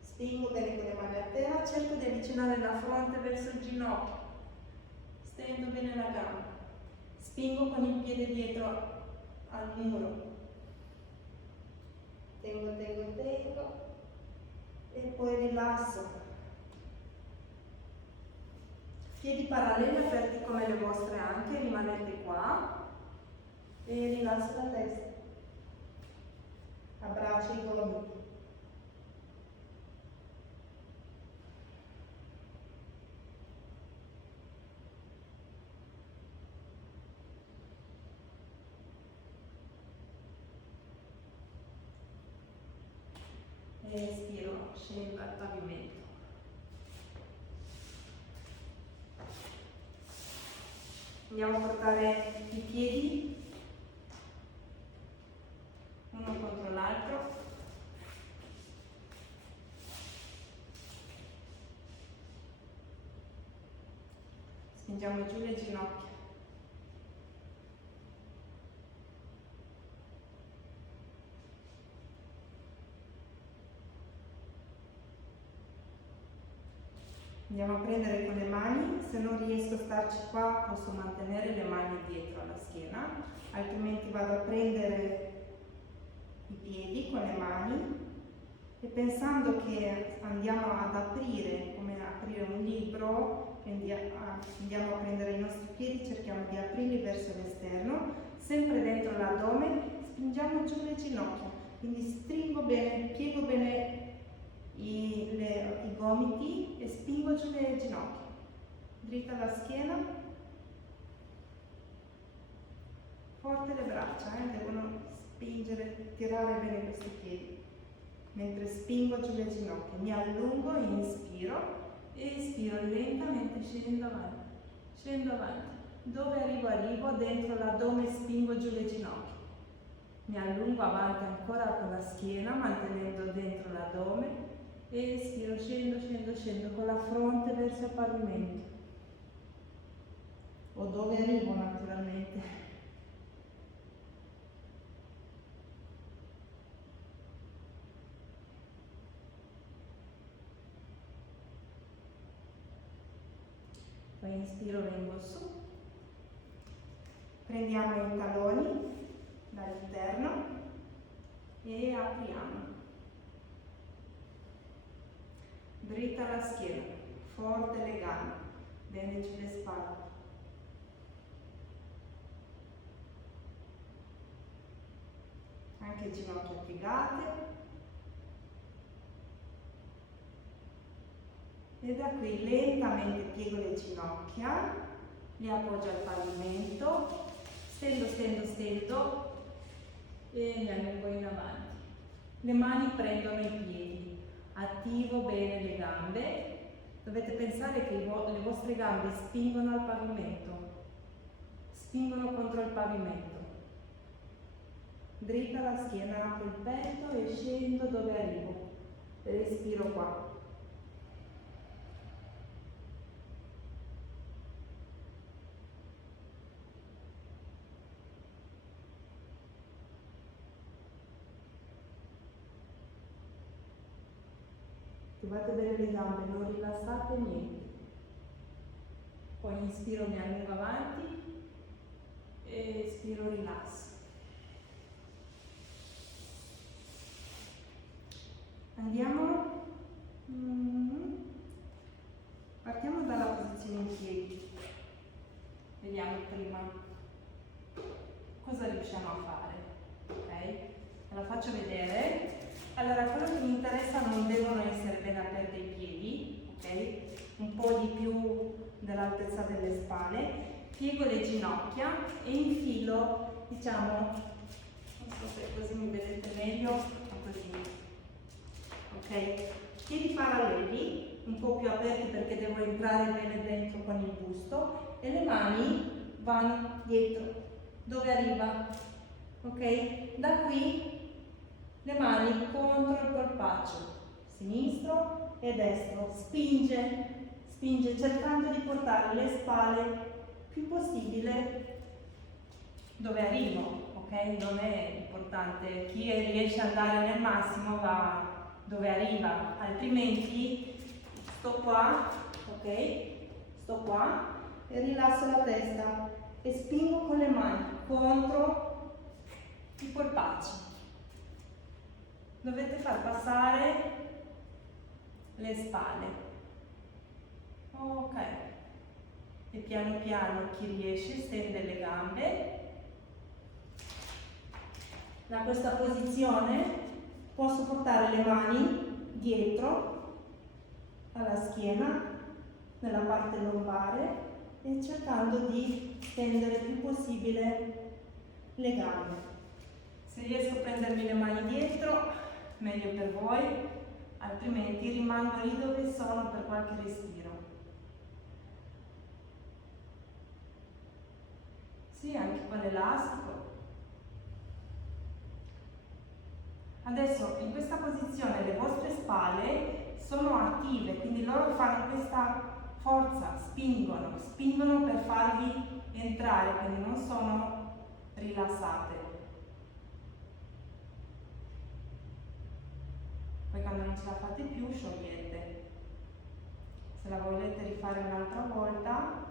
Spingo bene con le mani a terra, cerco di avvicinare la fronte verso il ginocchio, stendo bene la gamba, spingo con il piede dietro al muro, tengo e poi rilasso. Piedi paralleli aperti come le vostre anche, rimanete qua e rilasso la testa, abbraccio i gomiti. E espiro, scendo al pavimento. Andiamo a portare i piedi uno contro l'altro. Spingiamo giù le ginocchia. Andiamo a prendere con le mani, se non riesco a starci qua posso mantenere le mani dietro alla schiena, altrimenti vado a prendere i piedi con le mani e pensando che andiamo ad aprire, come aprire un libro, che andiamo a prendere i nostri piedi, cerchiamo di aprirli verso l'esterno, sempre dentro l'addome, spingiamo giù le ginocchia, quindi stringo bene, piego bene i gomiti e spingo giù le ginocchia, dritta la schiena, forte le braccia, devono spingere, tirare bene questi piedi, mentre spingo giù le ginocchia, mi allungo, inspiro e espiro lentamente, scendo avanti, dove arrivo dentro l'addome, spingo giù le ginocchia, mi allungo avanti ancora con la schiena, mantenendo dentro l'addome, e espiro, scendo con la fronte verso il pavimento o dove arrivo naturalmente. Poi inspiro, vengo su, prendiamo i talloni dall'interno e apriamo. Dritta la schiena, forte le gambe, bene giù le spalle. Anche ginocchia piegate. e da qui lentamente piego le ginocchia, le appoggio al pavimento, stendo e mi allungo in avanti. Le mani prendono i piedi, attivo bene le gambe, dovete pensare che le vostre gambe spingono al pavimento, spingono contro il pavimento. Dritta la schiena, apro il petto e scendo dove arrivo. Respiro qua. Trovate bene le gambe, non rilassate niente. Poi inspiro, mi allungo avanti e espiro, rilasso. Andiamo. Partiamo dalla posizione in piedi. Vediamo prima cosa riusciamo a fare. Ok? Ve la faccio vedere. Allora, quello che mi interessa non devono essere ben aperti i piedi, ok? Un po' di più dell'altezza delle spalle. Piego le ginocchia e infilo, diciamo, non so se così mi vedete meglio, o così. Ok? Piedi paralleli, un po' più aperti perché devo entrare bene dentro con il busto e le mani vanno dietro, dove arriva. Ok? Da qui le mani contro il polpaccio, sinistro e destro, spinge cercando di portare le spalle più possibile dove arrivo, ok? Non è importante, chi riesce ad andare nel massimo va dove arriva, altrimenti sto qua, ok? Sto qua e rilasso la testa e spingo con le mani contro i polpacci. Dovete far passare le spalle. Ok. E piano piano chi riesce stende le gambe. Da questa posizione posso portare le mani dietro alla schiena, nella parte lombare e cercando di stendere il più possibile le gambe. Se riesco a prendermi le mani dietro, meglio per voi, altrimenti rimango lì dove sono per qualche respiro. Sì, anche con l'elastico. Adesso in questa posizione le vostre spalle sono attive, quindi loro fanno questa forza, spingono per farvi entrare, quindi non sono rilassate. Poi quando non ce la fate più sciogliete. Se la volete rifare un'altra volta,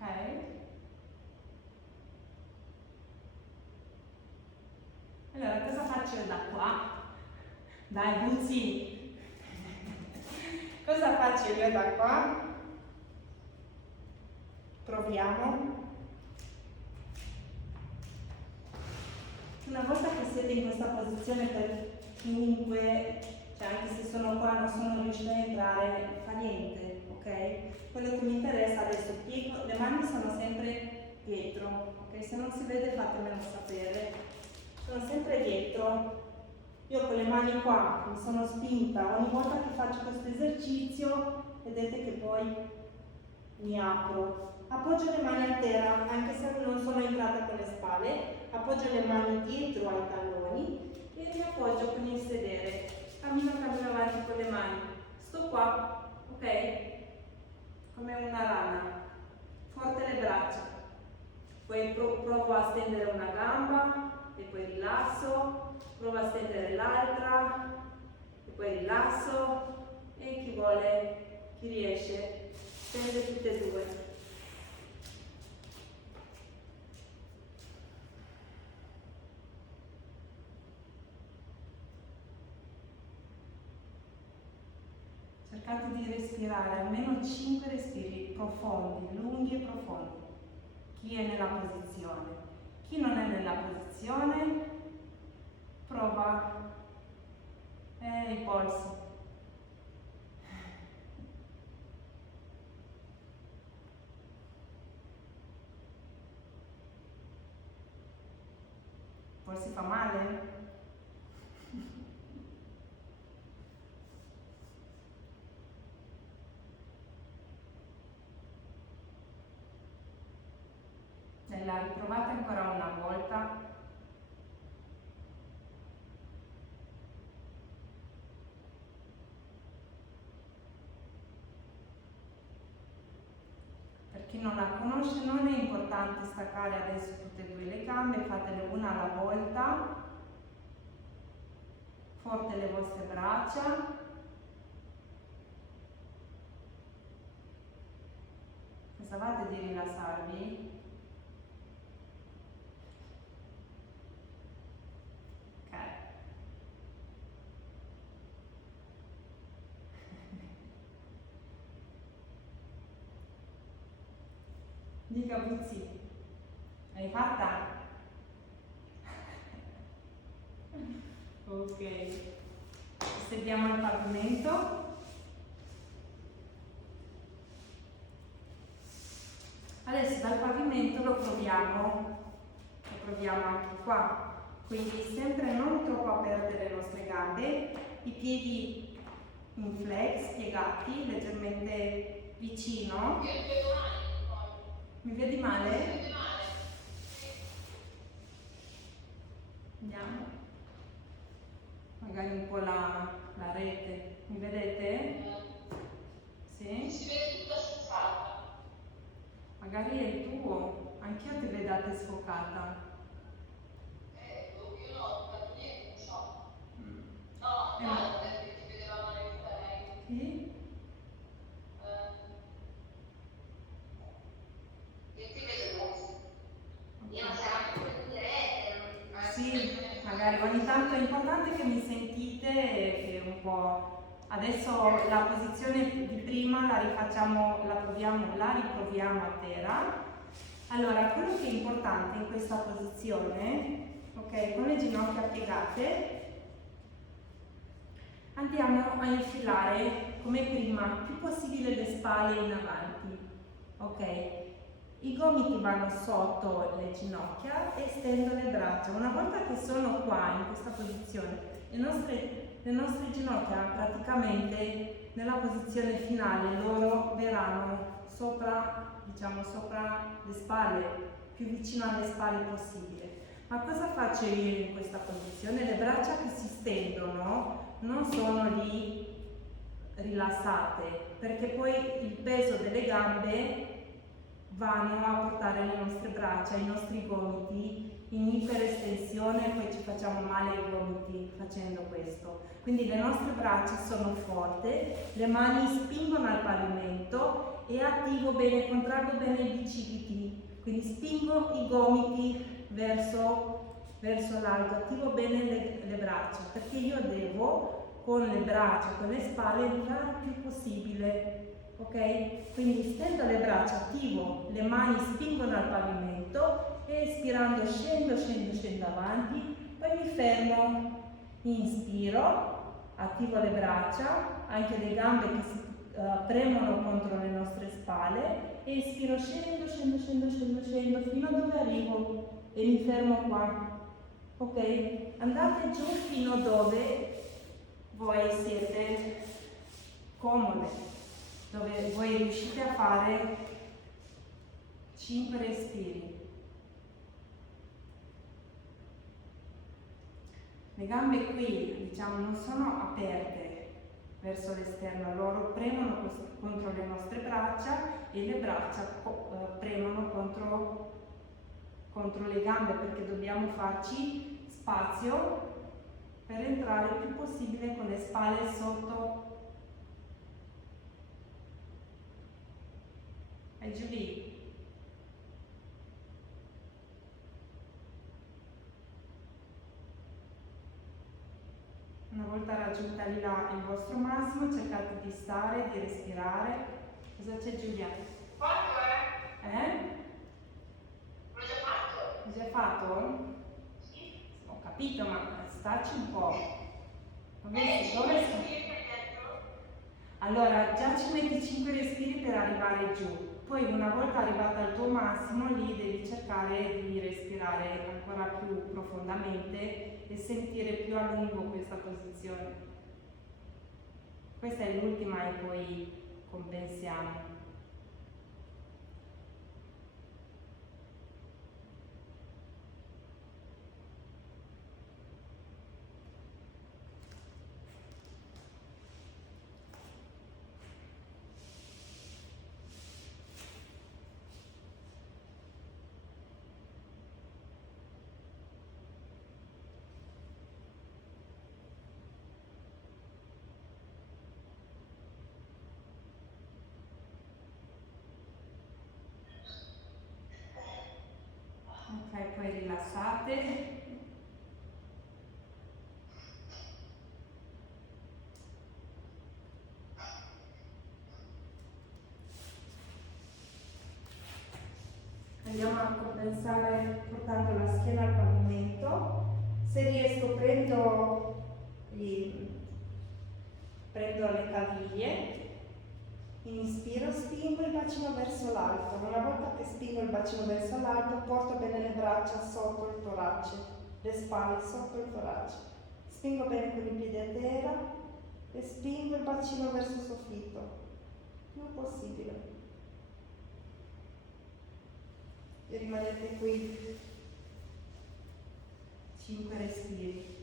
ok? Allora, cosa faccio da qua? Dai, Buzzi! Cosa faccio io da qua? Proviamo. Una volta che siete in questa posizione, per chiunque, cioè anche se sono qua non sono riuscita a entrare, fa niente, ok? Quello che mi interessa adesso, piego, le mani sono sempre dietro, ok? Se non si vede fatemelo sapere. Sono sempre dietro. Io con le mani qua mi sono spinta, ogni volta che faccio questo esercizio, vedete che poi mi apro. Appoggio le mani a terra, anche se non sono entrata con le spalle, appoggio le mani dietro ai talloni e mi appoggio con il sedere. Cammino avanti con le mani. Sto qua, ok? Come una rana. Forte le braccia. Poi provo a stendere una gamba e poi rilasso. Provo a stendere l'altra e poi rilasso. E chi vuole, chi riesce, stende tutte e due. cercate di respirare almeno 5 respiri profondi, lunghi e profondi. Chi è nella posizione? Chi non è nella posizione, prova i polsi. Polsi fa male? La riprovate ancora una volta. Per chi non la conosce, non è importante staccare adesso tutte e due le gambe, fatele una alla volta. Forte le vostre braccia. Pensavate di rilassarvi? Dica Buzzi, hai fatta? Ok, sediamo al pavimento. Adesso dal pavimento lo proviamo anche qua, quindi sempre non troppo aperte le nostre gambe, i piedi in flex, piegati, leggermente vicino. Mi vedi male? Andiamo. Magari un po' la rete. Mi vedete? Sì? Si vede tutta sfocata. Magari è il tuo. Anch'io ti vedate sfocata. Io no, ho fatto niente, non so. No, No. no, perché ti vedevamo nel lei. Sì? Io ti vedo rosso. Io non sarà più per dirette. Sì, magari ogni tanto è importante che mi sentite che un po'. Adesso la posizione di prima la rifacciamo, la riproviamo a terra. Allora, quello che è importante in questa posizione, ok, con le ginocchia piegate, andiamo a infilare come prima più possibile le spalle in avanti, ok? I gomiti vanno sotto le ginocchia e stendo le braccia. Una volta che sono qua in questa posizione, le nostre ginocchia praticamente nella posizione finale loro verranno sopra, diciamo sopra le spalle, più vicino alle spalle possibile. Ma cosa faccio io in questa posizione? Le braccia che si stendono non sono lì rilassate, perché poi il peso delle gambe vanno a portare le nostre braccia, i nostri gomiti in iperestensione e poi ci facciamo male ai gomiti facendo questo. Quindi le nostre braccia sono forti, le mani spingono al pavimento e attivo bene, contraggo bene i bicipiti, quindi spingo i gomiti verso l'alto, attivo bene le braccia, perché io devo con le braccia, con le spalle entrare il più possibile. Ok? Quindi stendo le braccia, attivo, le mani spingono al pavimento e espirando scendo avanti, poi mi fermo, inspiro, attivo le braccia, anche le gambe che si premono contro le nostre spalle e espiro scendo fino a dove arrivo e mi fermo qua. Ok? Andate giù fino a dove voi siete comode, dove voi riuscite a fare 5 respiri. Le gambe qui, diciamo, non sono aperte verso l'esterno, loro premono contro le nostre braccia e le braccia premono contro le gambe, perché dobbiamo farci spazio per entrare il più possibile con le spalle sotto. E giù lì. Una volta volta raggiunta lì là il vostro massimo, cercate di stare, di respirare. Cosa c'è Giulia? Fatto, L'ho già fatto. Hai già fatto? Sì. Ho capito, ma staci un po'. Dove Ci sta? vuole subire per dentro. Allora, già ci metti 5 respiri per arrivare giù. Poi una volta arrivata al tuo massimo, lì devi cercare di respirare ancora più profondamente e sentire più a lungo questa posizione. Questa è l'ultima e poi compensiamo. Ok, poi rilassate. Andiamo a compensare portando la schiena al pavimento. Se riesco prendo le caviglie, inspiro, spingo il bacino verso l'alto. Una volta che spingo il bacino verso l'alto, porto bene le braccia sotto il torace, le spalle sotto il torace. Spingo bene con i piedi a terra e spingo il bacino verso il soffitto, più possibile. E rimanete qui 5 respiri.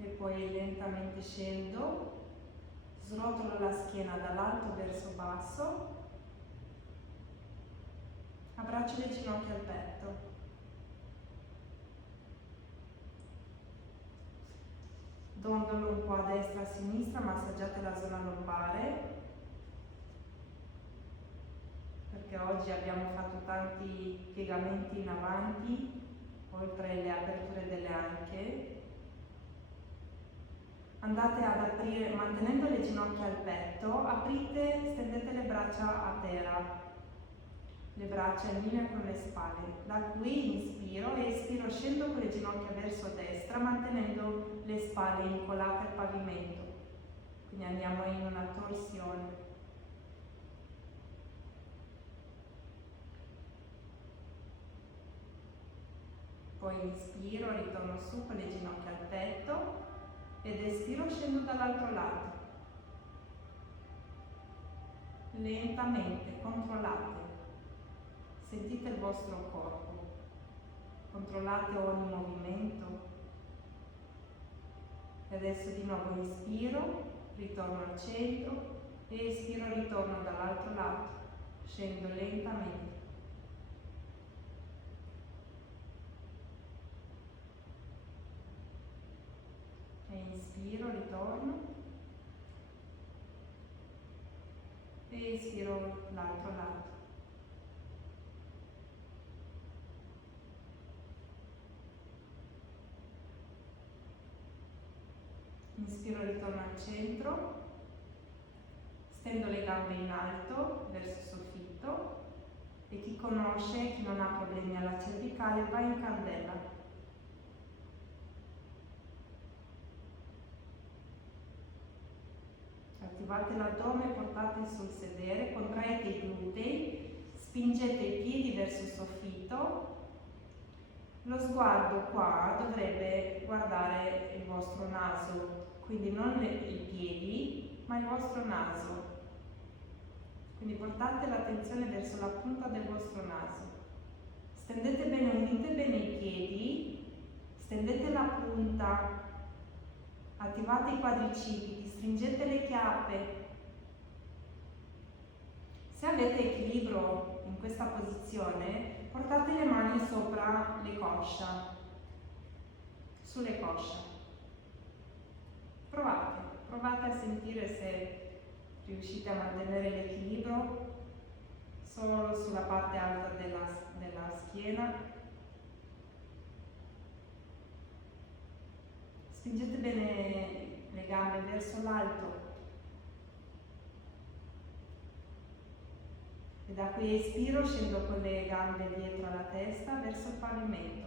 E poi lentamente scendo, srotolo la schiena dall'alto verso basso, abbraccio le ginocchia al petto, dondolo un po' a destra e a sinistra, massaggiate la zona lombare, perché oggi abbiamo fatto tanti piegamenti in avanti, oltre le aperture delle anche. Andate ad aprire, mantenendo le ginocchia al petto, aprite, stendete le braccia a terra, le braccia in linea con le spalle. Da qui inspiro e espiro, scendo con le ginocchia verso destra, mantenendo le spalle incollate al pavimento. Quindi andiamo in una torsione. Poi inspiro, ritorno su con le ginocchia al petto ed espiro, scendo dall'altro lato. Lentamente, controllate. Sentite il vostro corpo. Controllate ogni movimento. E adesso di nuovo inspiro, ritorno al centro e espiro, ritorno dall'altro lato. Scendo lentamente. E inspiro, ritorno e espiro l'altro lato. Inspiro, ritorno al centro, stendo le gambe in alto verso il soffitto e chi conosce, chi non ha problemi alla cervicale, va in candela. Attivate l'addome, portate sul sedere, contraete i glutei, spingete i piedi verso il soffitto. Lo sguardo qua dovrebbe guardare il vostro naso, quindi non i piedi, ma il vostro naso. Quindi portate l'attenzione verso la punta del vostro naso. Stendete bene, unite bene i piedi, stendete la punta Attivate i quadricipiti, stringete le chiappe. Se avete equilibrio in questa posizione, portate le mani sopra le coscia, sulle coscia. Provate a sentire se riuscite a mantenere l'equilibrio solo sulla parte alta della schiena. Spingete bene le gambe verso l'alto e da qui espiro scendo con le gambe dietro alla testa verso il pavimento.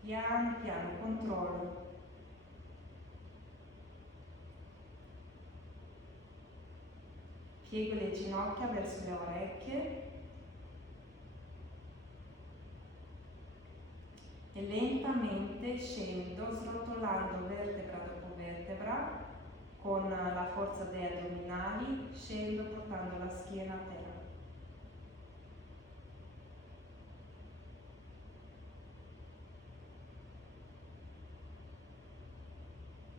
Piano piano, controllo. Piego le ginocchia verso le orecchie e lentamente scendo srotolando vertebra dopo vertebra con la forza degli addominali, scendo portando la schiena a terra.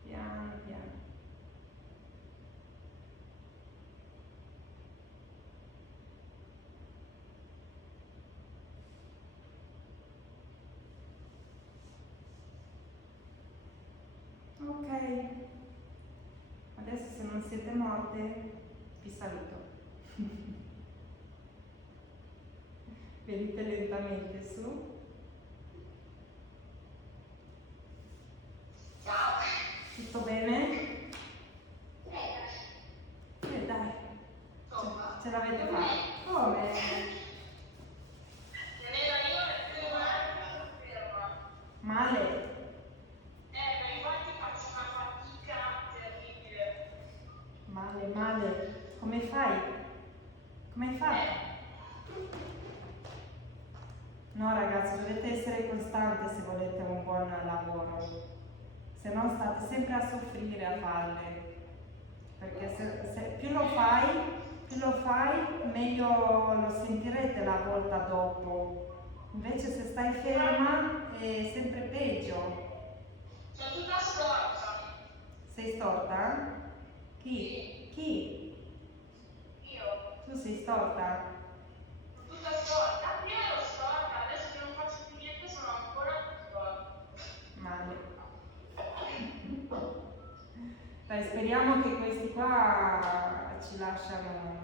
Piano piano. Ok, adesso se non siete morte vi saluto. Venite lentamente su. Ciao. Tutto bene? Dai, Insomma. ce l'avete fatta. Come? Non era io e non ferma. Male? Ma infatti faccio una fatica terribile. Male. Come fai? Come hai fatto? No ragazzi, dovete essere costanti se volete un buon lavoro, se no state sempre a soffrire a farle, perché se più lo fai, meglio lo sentirete la volta dopo. Invece se stai ferma è sempre peggio. Sono tutta storta. Sei storta? Chi? Io. Tu sei storta? Sono tutta storta. Prima ero storta, adesso che non faccio più niente sono ancora più storta. Male. Dai, speriamo che questi qua ci lasciano